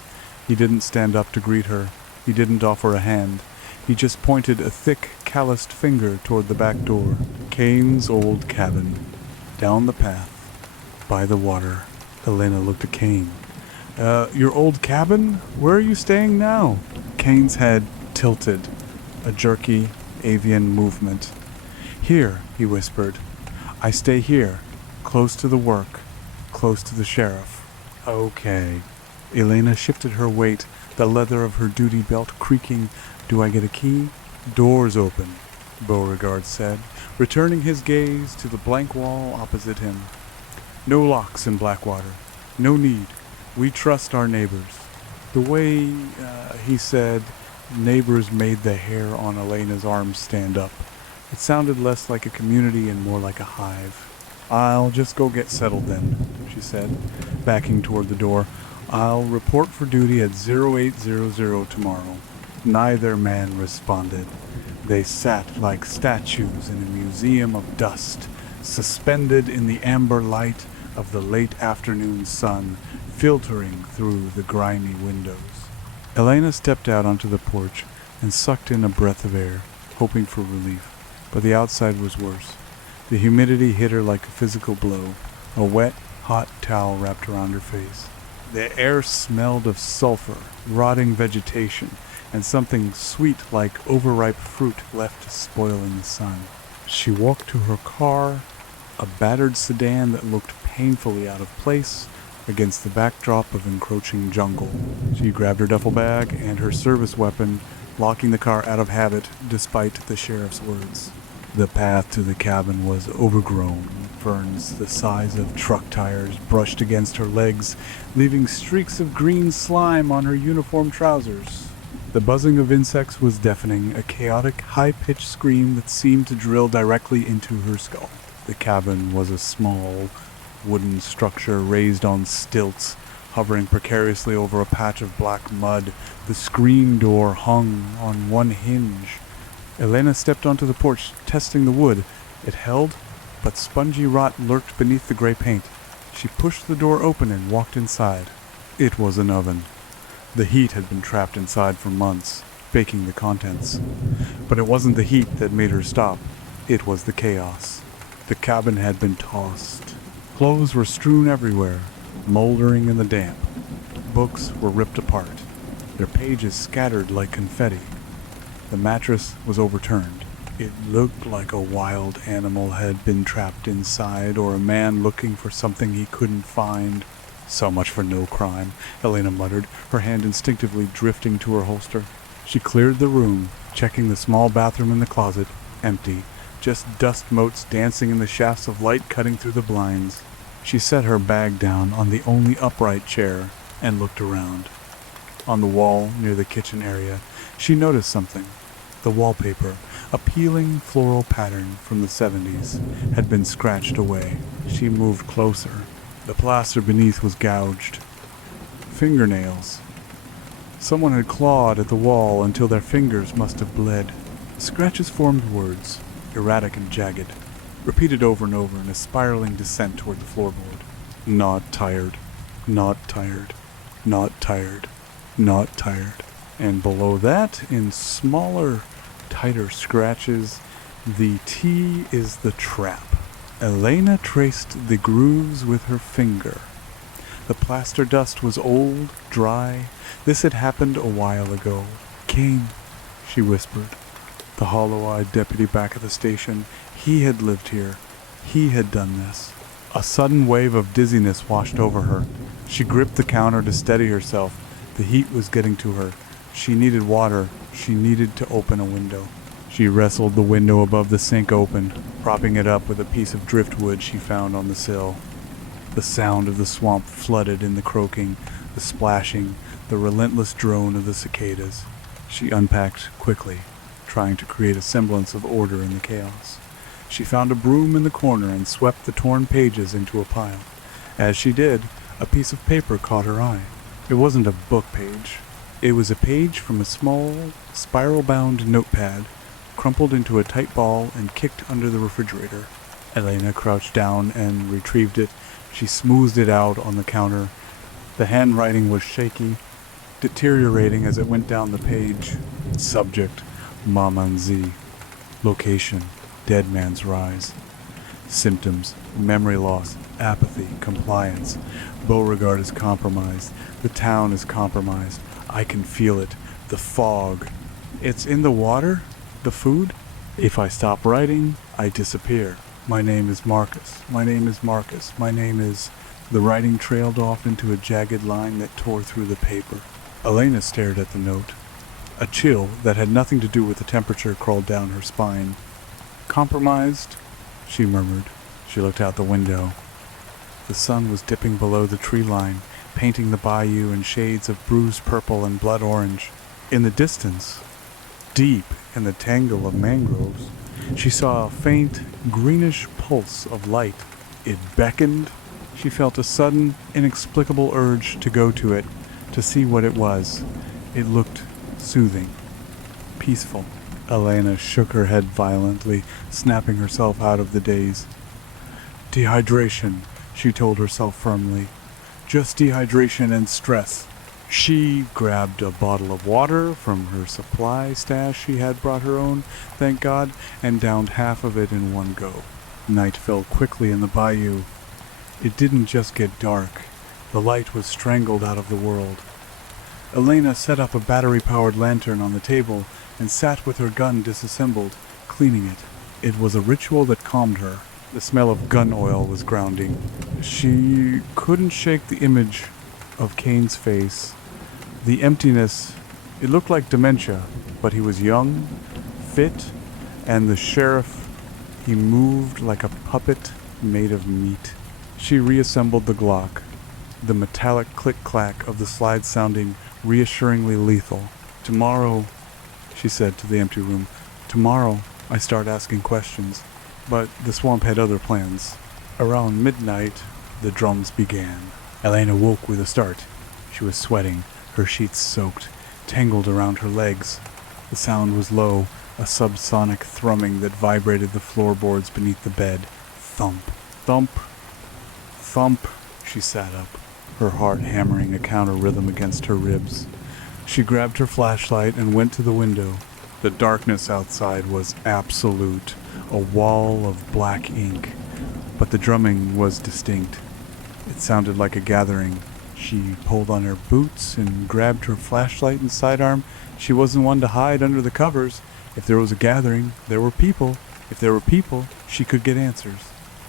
He didn't stand up to greet her. He didn't offer a hand. He just pointed a thick, calloused finger toward the back door. Kane's old cabin. Down the path. By the water. Elena looked at Kane. Your old cabin? Where are you staying now? Kane's head tilted. A jerky, avian movement. Here, he whispered. I stay here. Close to the work. Close to the sheriff. Okay. Elena shifted her weight, the leather of her duty belt creaking. Do I get a key? Doors open, Beauregard said, returning his gaze to the blank wall opposite him. No locks in Blackwater. No need. We trust our neighbors. The way, he said, neighbors made the hair on Elena's arms stand up. It sounded less like a community and more like a hive. I'll just go get settled then, she said, backing toward the door. I'll report for duty at 0800 tomorrow. Neither man responded. They sat like statues in a museum of dust, suspended in the amber light of the late afternoon sun, filtering through the grimy windows. Elena stepped out onto the porch and sucked in a breath of air, hoping for relief. But the outside was worse. The humidity hit her like a physical blow. A wet, hot towel wrapped around her face. The air smelled of sulfur, rotting vegetation, and something sweet like overripe fruit left to spoil in the sun. She walked to her car, a battered sedan that looked painfully out of place against the backdrop of encroaching jungle. She grabbed her duffel bag and her service weapon, locking the car out of habit despite the sheriff's words. The path to the cabin was overgrown. Ferns the size of truck tires brushed against her legs, leaving streaks of green slime on her uniform trousers. The buzzing of insects was deafening, a chaotic, high-pitched scream that seemed to drill directly into her skull. The cabin was a small, wooden structure raised on stilts, hovering precariously over a patch of black mud. The screen door hung on one hinge. Elena stepped onto the porch, testing the wood. It held, but spongy rot lurked beneath the gray paint. She pushed the door open and walked inside. It was an oven. The heat had been trapped inside for months, baking the contents. But it wasn't the heat that made her stop. It was the chaos. The cabin had been tossed. Clothes were strewn everywhere, moldering in the damp. Books were ripped apart, their pages scattered like confetti. The mattress was overturned. It looked like a wild animal had been trapped inside, or a man looking for something he couldn't find. So much for no crime, Elena muttered, her hand instinctively drifting to her holster. She cleared the room, checking the small bathroom in the closet, empty, just dust motes dancing in the shafts of light cutting through the blinds. She set her bag down on the only upright chair and looked around. On the wall near the kitchen area, she noticed something. The wallpaper, a peeling floral pattern from the 70s, had been scratched away. She moved closer. The plaster beneath was gouged. Fingernails. Someone had clawed at the wall until their fingers must have bled. Scratches formed words, erratic and jagged, repeated over and over in a spiraling descent toward the floorboard. Not tired. Not tired. Not tired. Not tired. And below that, in smaller, tighter scratches, the T is the trap. Elena traced the grooves with her finger. The plaster dust was old, dry. This had happened a while ago. Kane, she whispered. The hollow-eyed deputy back at the station. He had lived here. He had done this. A sudden wave of dizziness washed over her. She gripped the counter to steady herself. The heat was getting to her. She needed water. She needed to open a window. She wrestled the window above the sink open, propping it up with a piece of driftwood she found on the sill. The sound of the swamp flooded in the croaking, the splashing, the relentless drone of the cicadas. She unpacked quickly, trying to create a semblance of order in the chaos. She found a broom in the corner and swept the torn pages into a pile. As she did, a piece of paper caught her eye. It wasn't a book page. It was a page from a small, spiral-bound notepad, crumpled into a tight ball and kicked under the refrigerator. Elena crouched down and retrieved it. She smoothed it out on the counter. The handwriting was shaky, deteriorating as it went down the page. Subject, Mamanzi. Location, Dead Man's Rise. Symptoms, memory loss, apathy, compliance. Beauregard is compromised. The town is compromised. I can feel it. The fog. It's in the water? The food? If I stop writing, I disappear. My name is Marcus. My name is Marcus. My name is... The writing trailed off into a jagged line that tore through the paper. Elena stared at the note. A chill that had nothing to do with the temperature crawled down her spine. Compromised? She murmured. She looked out the window. The sun was dipping below the tree line, painting the bayou in shades of bruised purple and blood orange. In the distance, deep in the tangle of mangroves, she saw a faint, greenish pulse of light. It beckoned. She felt a sudden, inexplicable urge to go to it, to see what it was. It looked soothing, peaceful. Elena shook her head violently, snapping herself out of the daze. Dehydration, she told herself firmly. Just dehydration and stress. She grabbed a bottle of water from her supply stash. She had brought her own, thank God, and downed half of it in one go. Night fell quickly in the bayou. It didn't just get dark. The light was strangled out of the world. Elena set up a battery-powered lantern on the table and sat with her gun disassembled, cleaning it. It was a ritual that calmed her. The smell of gun oil was grounding. She couldn't shake the image of Kane's face. The emptiness, it looked like dementia, but he was young, fit, and the sheriff, he moved like a puppet made of meat. She reassembled the Glock, the metallic click-clack of the slide sounding reassuringly lethal. Tomorrow, she said to the empty room, tomorrow I start asking questions. But the swamp had other plans. Around midnight, the drums began. Elena woke with a start. She was sweating, her sheets soaked, tangled around her legs. The sound was low, a subsonic thrumming that vibrated the floorboards beneath the bed. Thump, thump, thump. She sat up, her heart hammering a counter rhythm against her ribs. She grabbed her flashlight and went to the window. The darkness outside was absolute, a wall of black ink, but the drumming was distinct. It sounded like a gathering. She pulled on her boots and grabbed her flashlight and sidearm. She wasn't one to hide under the covers. If there was a gathering, there were people. If there were people, she could get answers.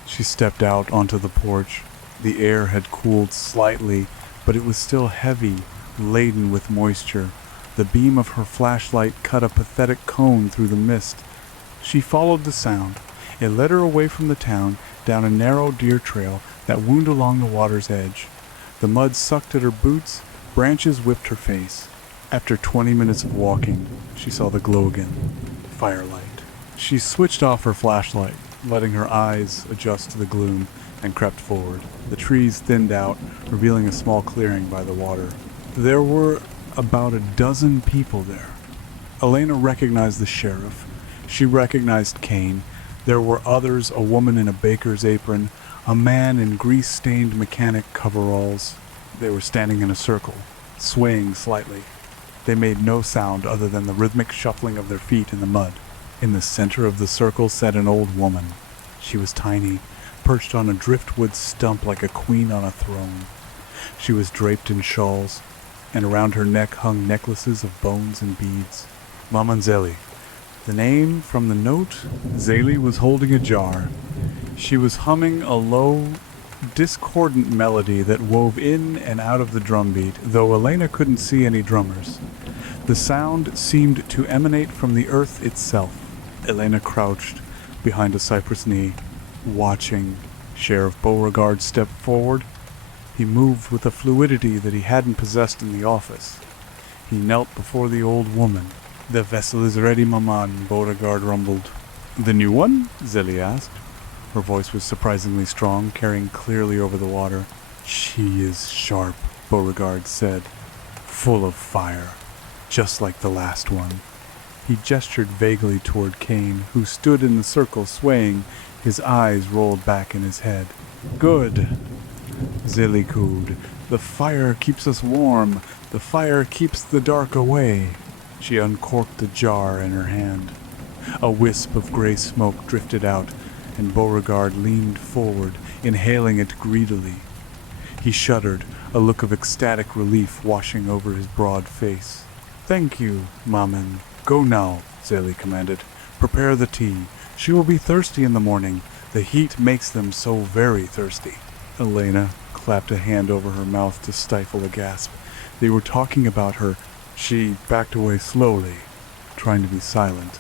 She stepped out onto the porch. The air had cooled slightly, but it was still heavy, laden with moisture. The beam of her flashlight cut a pathetic cone through the mist. She followed the sound. It led her away from the town, down a narrow deer trail that wound along the water's edge. The mud sucked at her boots, branches whipped her face. After 20 minutes of walking, she saw the glow again. Firelight. She switched off her flashlight, letting her eyes adjust to the gloom, and crept forward. The trees thinned out, revealing a small clearing by the water. There were about a dozen people there. Elena recognized the sheriff. She recognized Kane. There were others, a woman in a baker's apron, a man in grease-stained mechanic coveralls. They were standing in a circle, swaying slightly. They made no sound other than the rhythmic shuffling of their feet in the mud. In the center of the circle sat an old woman. She was tiny, perched on a driftwood stump like a queen on a throne. She was draped in shawls, and around her neck hung necklaces of bones and beads. Maman Zeli. The name from the note? Zeli was holding a jar. She was humming a low, discordant melody that wove in and out of the drumbeat, though Elena couldn't see any drummers. The sound seemed to emanate from the earth itself. Elena crouched behind a cypress knee, watching. Sheriff Beauregard stepped forward. He moved with a fluidity that he hadn't possessed in the office. He knelt before the old woman. "The vessel is ready, Maman," Beauregard rumbled. "The new one?" Zeli asked. Her voice was surprisingly strong, carrying clearly over the water. "She is sharp," Beauregard said. "Full of fire, just like the last one." He gestured vaguely toward Kane, who stood in the circle swaying, his eyes rolled back in his head. "Good," Zilly cooed. "The fire keeps us warm. The fire keeps the dark away." She uncorked the jar in her hand. A wisp of gray smoke drifted out, and Beauregard leaned forward, inhaling it greedily. He shuddered, a look of ecstatic relief washing over his broad face. "Thank you, Maman. Go now," Zélie commanded. "Prepare the tea. She will be thirsty in the morning. The heat makes them so very thirsty." Elena clapped a hand over her mouth to stifle a gasp. They were talking about her. She backed away slowly, trying to be silent.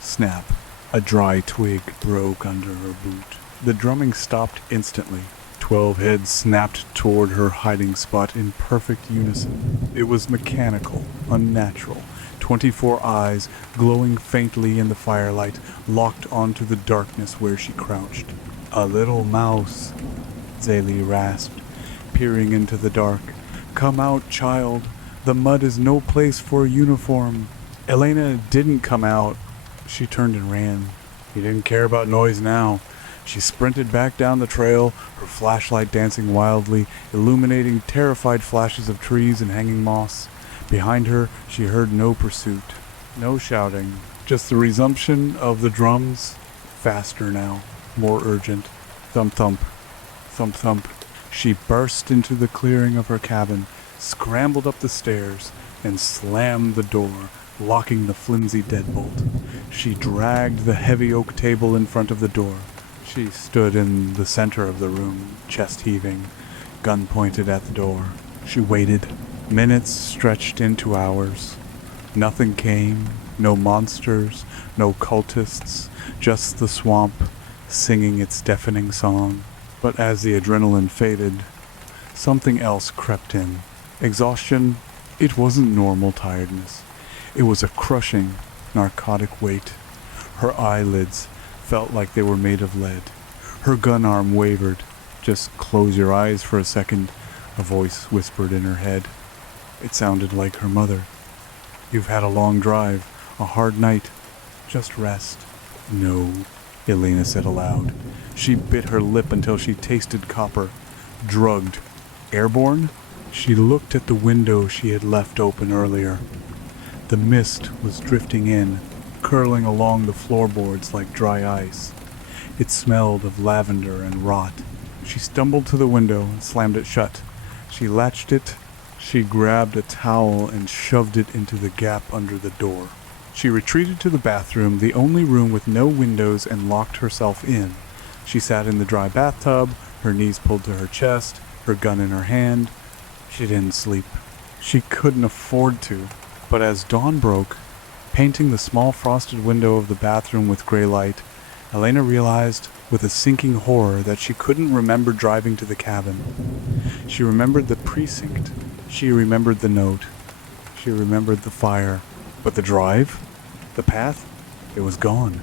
Snap. A dry twig broke under her boot. The drumming stopped instantly. 12 heads snapped toward her hiding spot in perfect unison. It was mechanical, unnatural. 24 eyes, glowing faintly in the firelight, locked onto the darkness where she crouched. "A little mouse," Zélie rasped, peering into the dark. "Come out, child. The mud is no place for a uniform." Elena didn't come out. She turned and ran. He didn't care about noise now. She sprinted back down the trail, her flashlight dancing wildly, illuminating terrified flashes of trees and hanging moss. Behind her, she heard no pursuit, no shouting, just the resumption of the drums, faster now, more urgent. Thump-thump, thump-thump. She burst into the clearing of her cabin, scrambled up the stairs, and slammed the door, locking the flimsy deadbolt. She dragged the heavy oak table in front of the door. She stood in the center of the room, chest heaving, gun pointed at the door. She waited. Minutes stretched into hours. Nothing came, no monsters, no cultists, just the swamp singing its deafening song. But as the adrenaline faded, something else crept in. Exhaustion, it wasn't normal tiredness. It was a crushing, narcotic weight. Her eyelids felt like they were made of lead. Her gun arm wavered. "Just close your eyes for a second," a voice whispered in her head. It sounded like her mother. "You've had a long drive, a hard night. Just rest." "No," Elena said aloud. She bit her lip until she tasted copper. Drugged. Airborne? She looked at the window she had left open earlier. The mist was drifting in, curling along the floorboards like dry ice. It smelled of lavender and rot. She stumbled to the window and slammed it shut. She latched it. She grabbed a towel and shoved it into the gap under the door. She retreated to the bathroom, the only room with no windows, and locked herself in. She sat in the dry bathtub, her knees pulled to her chest, her gun in her hand. She didn't sleep. She couldn't afford to. But as dawn broke, painting the small frosted window of the bathroom with gray light, Elena realized with a sinking horror that she couldn't remember driving to the cabin. She remembered the precinct. She remembered the note. She remembered the fire. But the drive? The path? It was gone.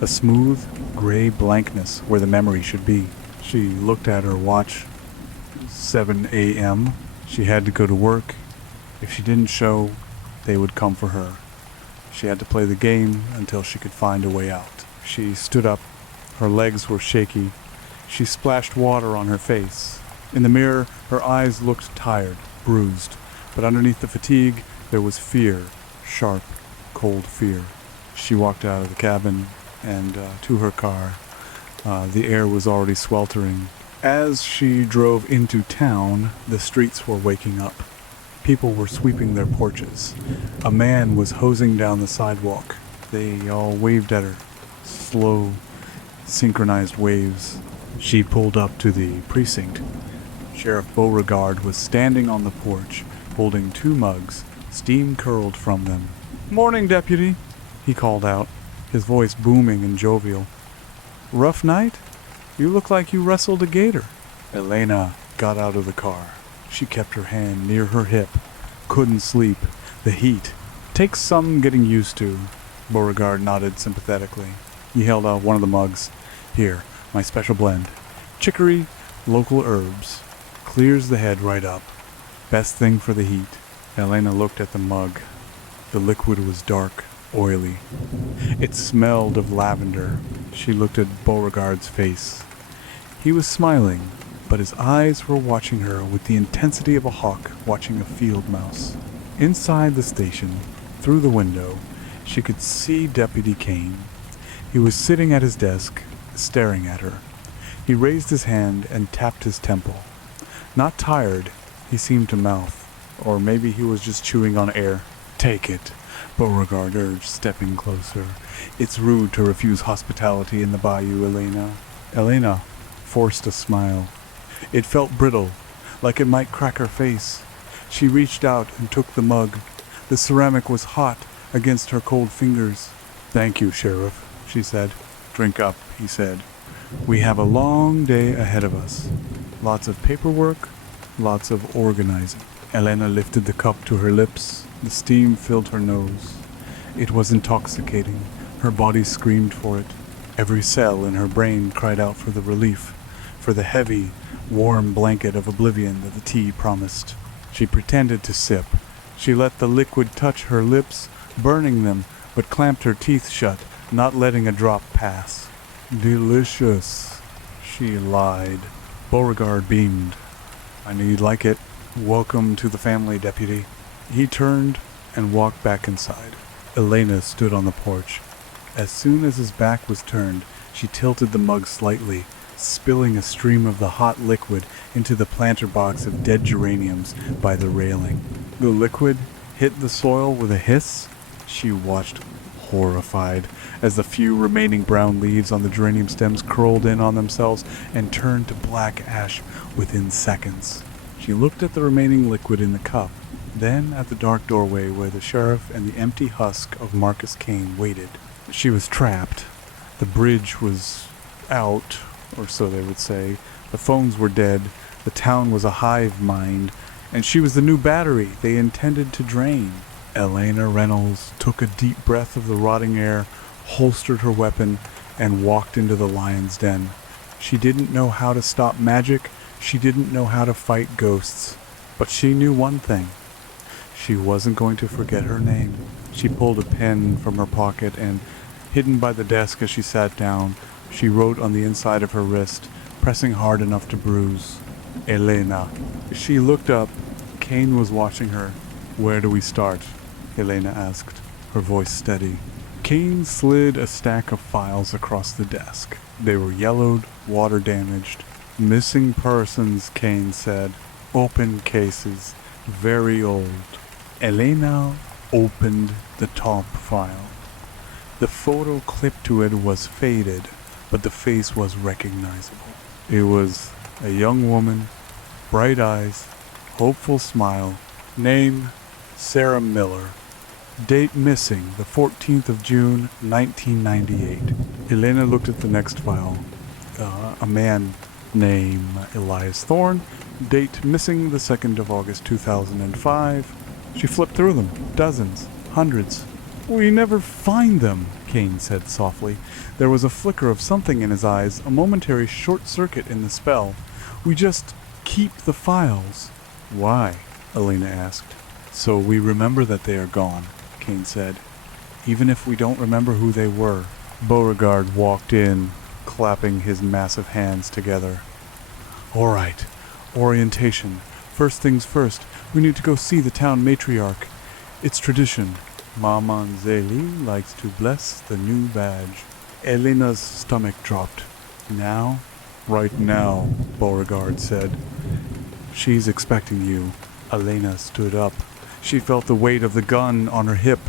A smooth, gray blankness where the memory should be. She looked at her watch. 7 a.m. She had to go to work. If she didn't show, they would come for her. She had to play the game until she could find a way out. She stood up. Her legs were shaky. She splashed water on her face. In the mirror, her eyes looked tired, bruised. But underneath the fatigue, there was fear. Sharp, cold fear. She walked out of the cabin and to her car. The air was already sweltering. As she drove into town, the streets were waking up. People were sweeping their porches. A man was hosing down the sidewalk. They all waved at her. Slow, synchronized waves. She pulled up to the precinct. Sheriff Beauregard was standing on the porch, holding 2 mugs. Steam curled from them. "Morning, deputy," he called out, his voice booming and jovial. "Rough night? You look like you wrestled a gator." Elena got out of the car. She kept her hand near her hip. Couldn't sleep. The heat. "Takes some getting used to." Beauregard nodded sympathetically. He held out one of the mugs. "Here, my special blend. Chicory, local herbs. Clears the head right up. Best thing for the heat." Elena looked at the mug. The liquid was dark, oily. It smelled of lavender. She looked at Beauregard's face. He was smiling, but his eyes were watching her with the intensity of a hawk watching a field mouse. Inside the station, through the window, she could see Deputy Kane. He was sitting at his desk, staring at her. He raised his hand and tapped his temple. Not tired, he seemed to mouth, or maybe he was just chewing on air. "Take it," Beauregard urged, stepping closer. "It's rude to refuse hospitality in the bayou, Elena." Elena forced a smile. It felt brittle, like it might crack her face. She reached out and took the mug. The ceramic was hot against her cold fingers. "Thank you, Sheriff," she said. "Drink up," he said. "We have a long day ahead of us. Lots of paperwork, lots of organizing." Elena lifted the cup to her lips. The steam filled her nose. It was intoxicating. Her body screamed for it. Every cell in her brain cried out for the relief, for the heavy, warm blanket of oblivion that the tea promised. She pretended to sip. She let the liquid touch her lips, burning them, but clamped her teeth shut, not letting a drop pass. "Delicious," she lied. Beauregard beamed. "I know you'd like it. Welcome to the family, Deputy." He turned and walked back inside. Elena stood on the porch. As soon as his back was turned, she tilted the mug slightly, spilling a stream of the hot liquid into the planter box of dead geraniums by the railing. The liquid hit the soil with a hiss. She watched, horrified, as the few remaining brown leaves on the geranium stems curled in on themselves and turned to black ash within seconds. She looked at the remaining liquid in the cup, then at the dark doorway where the sheriff and the empty husk of Marcus Kane waited. She was trapped. The bridge was out, or so they would say. The phones were dead. The town was a hive mind, and she was the new battery they intended to drain. Elena Reynolds took a deep breath of the rotting air, holstered her weapon, and walked into the lion's den. She didn't know how to stop magic. She didn't know how to fight ghosts. But she knew one thing. She wasn't going to forget her name. She pulled a pen from her pocket and, hidden by the desk as she sat down, she wrote on the inside of her wrist, pressing hard enough to bruise, "Elena." She looked up. Kane was watching her. "Where do we start?" Elena asked, her voice steady. Kane slid a stack of files across the desk. They were yellowed, water-damaged. "Missing persons," Kane said. "Open cases. Very old." Elena opened the top file. The photo clipped to it was faded, but the face was recognizable. It was a young woman, bright eyes, hopeful smile. Name, Sarah Miller. Date missing, the 14th of June, 1998. Elena looked at the next file. A man. Name, Elias Thorne. Date missing, the 2nd of August, 2005. She flipped through them. Dozens. Hundreds. "We never find them," Kane said softly. There was a flicker of something in his eyes, a momentary short circuit in the spell. "We just keep the files." "Why?" Elena asked. "So we remember that they are gone," Kane said. "Even if we don't remember who they were." Beauregard walked in, clapping his massive hands together. "All right. Orientation. First things first, we need to go see the town matriarch. It's tradition. Maman Zélie likes to bless the new badge." Elena's stomach dropped. "Now?" "Right now," Beauregard said. "She's expecting you." Elena stood up. She felt the weight of the gun on her hip,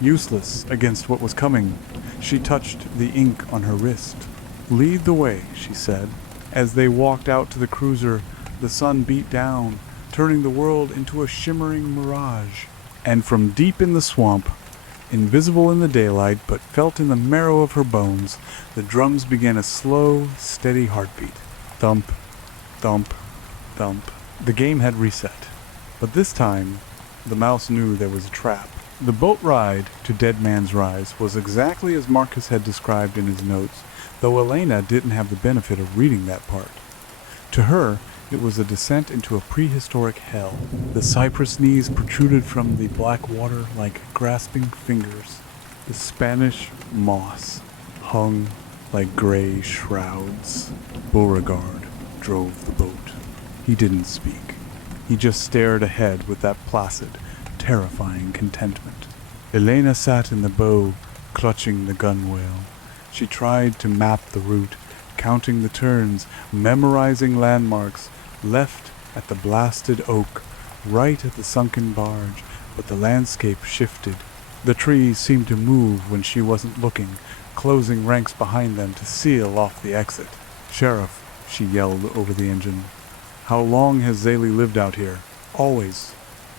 useless against what was coming. She touched the ink on her wrist. "Lead the way," she said. As they walked out to the cruiser, the sun beat down, turning the world into a shimmering mirage. And from deep in the swamp, invisible in the daylight but felt in the marrow of her bones, the drums began a slow, steady heartbeat. Thump, thump, thump. The game had reset. But this time, the mouse knew there was a trap. The boat ride to Dead Man's Rise was exactly as Marcus had described in his notes, though Elena didn't have the benefit of reading that part. To her, it was a descent into a prehistoric hell. The cypress knees protruded from the black water like grasping fingers. The Spanish moss hung like gray shrouds. Beauregard drove the boat. He didn't speak. He just stared ahead with that placid, terrifying contentment. Elena sat in the bow, clutching the gunwale. She tried to map the route, counting the turns, memorizing landmarks, left at the blasted oak, right at the sunken barge, but the landscape shifted. The trees seemed to move when she wasn't looking, closing ranks behind them to seal off the exit. "Sheriff," she yelled over the engine. "How long has Zaley lived out here?" "Always,"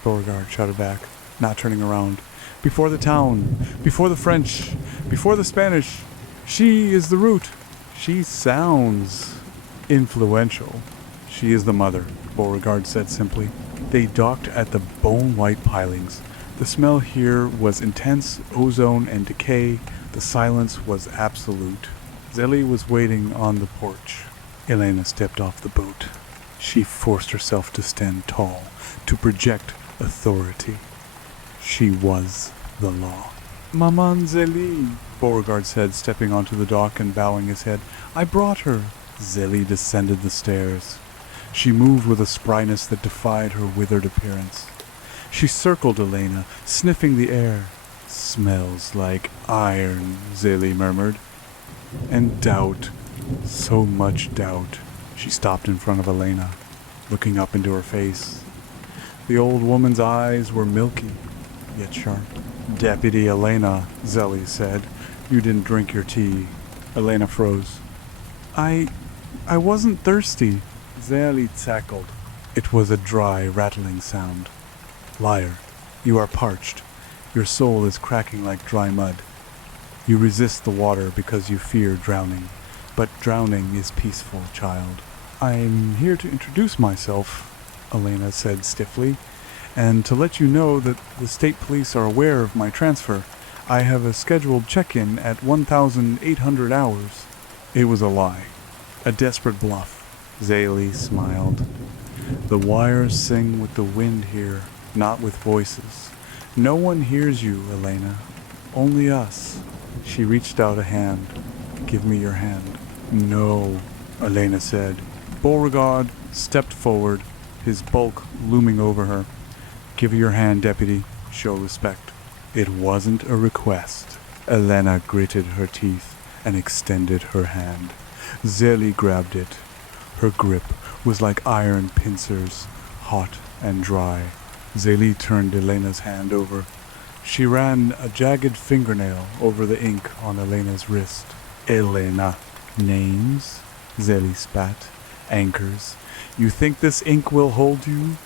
Beauregard shouted back, not turning around. "Before the town, before the French, before the Spanish. She is the route." "She sounds influential." "She is the mother," Beauregard said simply. They docked at the bone-white pilings. The smell here was intense ozone and decay. The silence was absolute. Zélie was waiting on the porch. Elena stepped off the boat. She forced herself to stand tall, to project authority. She was the law. "Maman Zélie," Beauregard said, stepping onto the dock and bowing his head. "I brought her." Zélie descended the stairs. She moved with a spryness that defied her withered appearance. She circled Elena, sniffing the air. "Smells like iron," Zélie murmured. "And doubt. So much doubt." She stopped in front of Elena, looking up into her face. The old woman's eyes were milky, yet sharp. "Deputy Elena," Zélie said, "you didn't drink your tea." Elena froze. I wasn't thirsty." Zélie cackled. It was a dry, rattling sound. "Liar, you are parched. Your soul is cracking like dry mud. You resist the water because you fear drowning. But drowning is peaceful, child." "I'm here to introduce myself," Elena said stiffly, "and to let you know that the state police are aware of my transfer. I have a scheduled check-in at 1,800 hours. It was a lie. A desperate bluff. Zélie smiled. "The wires sing with the wind here, not with voices. No one hears you, Elena. Only us." She reached out a hand. "Give me your hand." "No," Elena said. Beauregard stepped forward, his bulk looming over her. "Give your hand, deputy. Show respect." It wasn't a request. Elena gritted her teeth and extended her hand. Zélie grabbed it. Her grip was like iron pincers, hot and dry. Zélie turned Elena's hand over. She ran a jagged fingernail over the ink on Elena's wrist. "Elena." "Names?" Zélie spat. "Anchors. You think this ink will hold you?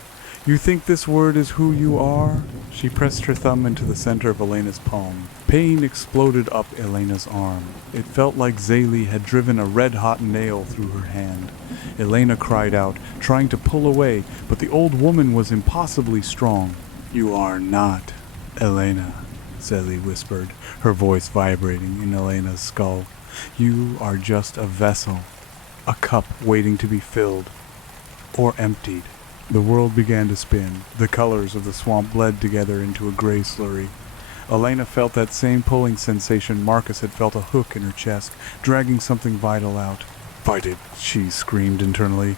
You think this word is who you are?" She pressed her thumb into the center of Elena's palm. Pain exploded up Elena's arm. It felt like Zélie had driven a red-hot nail through her hand. Elena cried out, trying to pull away, but the old woman was impossibly strong. "You are not Elena," Zélie whispered, her voice vibrating in Elena's skull. "You are just a vessel, a cup waiting to be filled or emptied." The world began to spin. The colors of the swamp bled together into a gray slurry. Elena felt that same pulling sensation Marcus had felt, a hook in her chest, dragging something vital out. "Fight it," she screamed internally.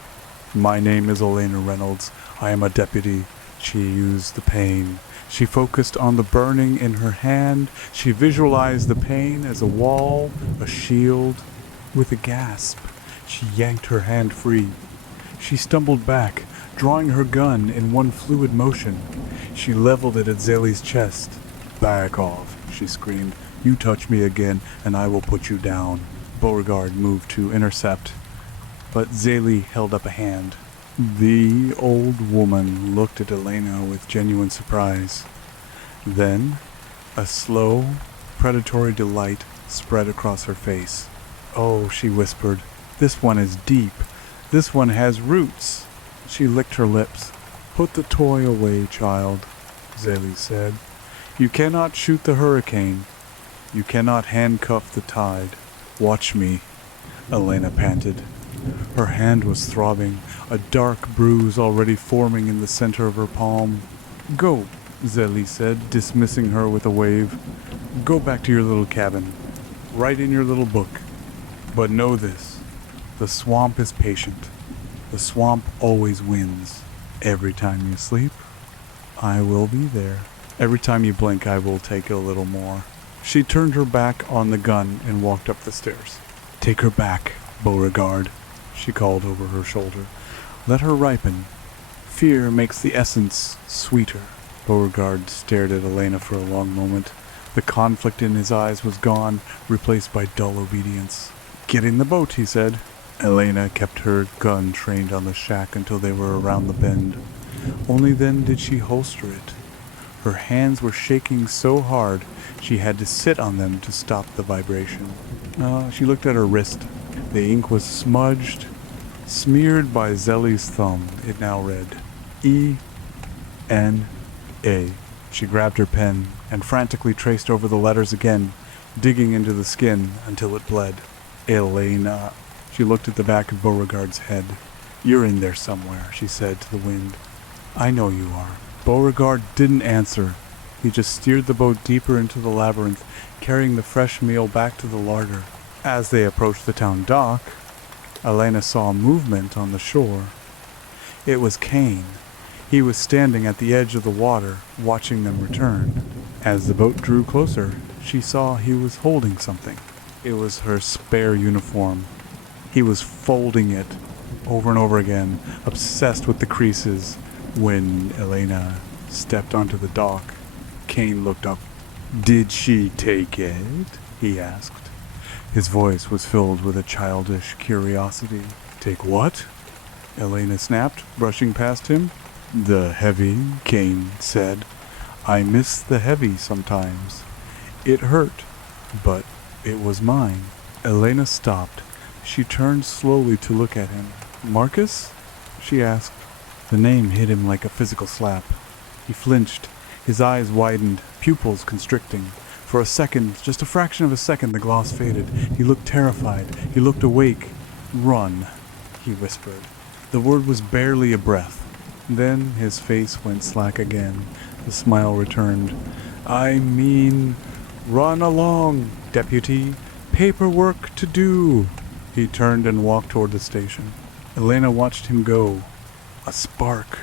"My name is Elena Reynolds. I am a deputy." She used the pain. She focused on the burning in her hand. She visualized the pain as a wall, a shield. With a gasp, she yanked her hand free. She stumbled back, drawing her gun in one fluid motion. She leveled it at Zélie's chest. "Back off," she screamed. "You touch me again, and I will put you down." Beauregard moved to intercept, but Zélie held up a hand. The old woman looked at Elena with genuine surprise. Then, a slow, predatory delight spread across her face. "Oh," she whispered, "this one is deep. This one has roots." She licked her lips. "Put the toy away, child," Zélie said. "You cannot shoot the hurricane. You cannot handcuff the tide. Watch me," Elena panted. Her hand was throbbing, a dark bruise already forming in the center of her palm. "Go," Zélie said, dismissing her with a wave. Go back to your little cabin. Write in your little book. But know this. The swamp is patient. The swamp always wins. Every time you sleep, I will be there. Every time you blink, I will take a little more. She turned her back on the gun and walked up the stairs. Take her back, Beauregard, she called over her shoulder. Let her ripen. Fear makes the essence sweeter. Beauregard stared at Elena for a long moment. The conflict in his eyes was gone, replaced by dull obedience. Get in the boat, he said. Elena kept her gun trained on the shack until they were around the bend. Only then did she holster it. Her hands were shaking so hard she had to sit on them to stop the vibration. She looked at her wrist. The ink was smudged, smeared by Zelly's thumb. It now read, E-N-A. She grabbed her pen and frantically traced over the letters again, digging into the skin until it bled. Elena. She looked at the back of Beauregard's head. You're in there somewhere, she said to the wind. I know you are. Beauregard didn't answer. He just steered the boat deeper into the labyrinth, carrying the fresh meal back to the larder. As they approached the town dock, Elena saw movement on the shore. It was Kane. He was standing at the edge of the water, watching them return. As the boat drew closer, she saw he was holding something. It was her spare uniform. He was folding it over and over again, obsessed with the creases. When Elena stepped onto the dock, Kane looked up. Did she take it? He asked. His voice was filled with a childish curiosity. Take what? Elena snapped, brushing past him. The heavy, Kane said. I miss the heavy sometimes. It hurt, but it was mine. Elena stopped. She turned slowly to look at him. Marcus? She asked. The name hit him like a physical slap. He flinched. His eyes widened, pupils constricting. For a second, just a fraction of a second, the gloss faded. He looked terrified. He looked awake. Run, he whispered. The word was barely a breath. Then his face went slack again. The smile returned. I mean, run along, deputy. Paperwork to do. He turned and walked toward the station. Elena watched him go. A spark.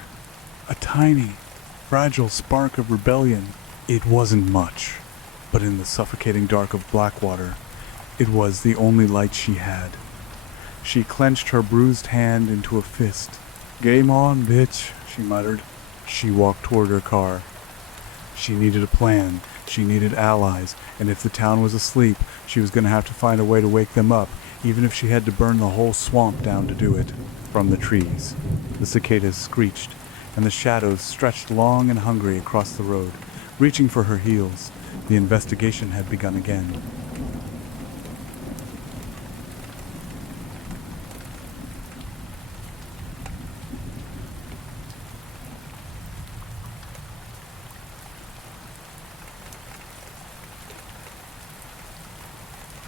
A tiny, fragile spark of rebellion. It wasn't much, but in the suffocating dark of Blackwater, it was the only light she had. She clenched her bruised hand into a fist. Game on, bitch, she muttered. She walked toward her car. She needed a plan. She needed allies, and if the town was asleep, she was going to have to find a way to wake them up, even if she had to burn the whole swamp down to do it. From the trees, the cicadas screeched, and the shadows stretched long and hungry across the road. Reaching for her heels, the investigation had begun again.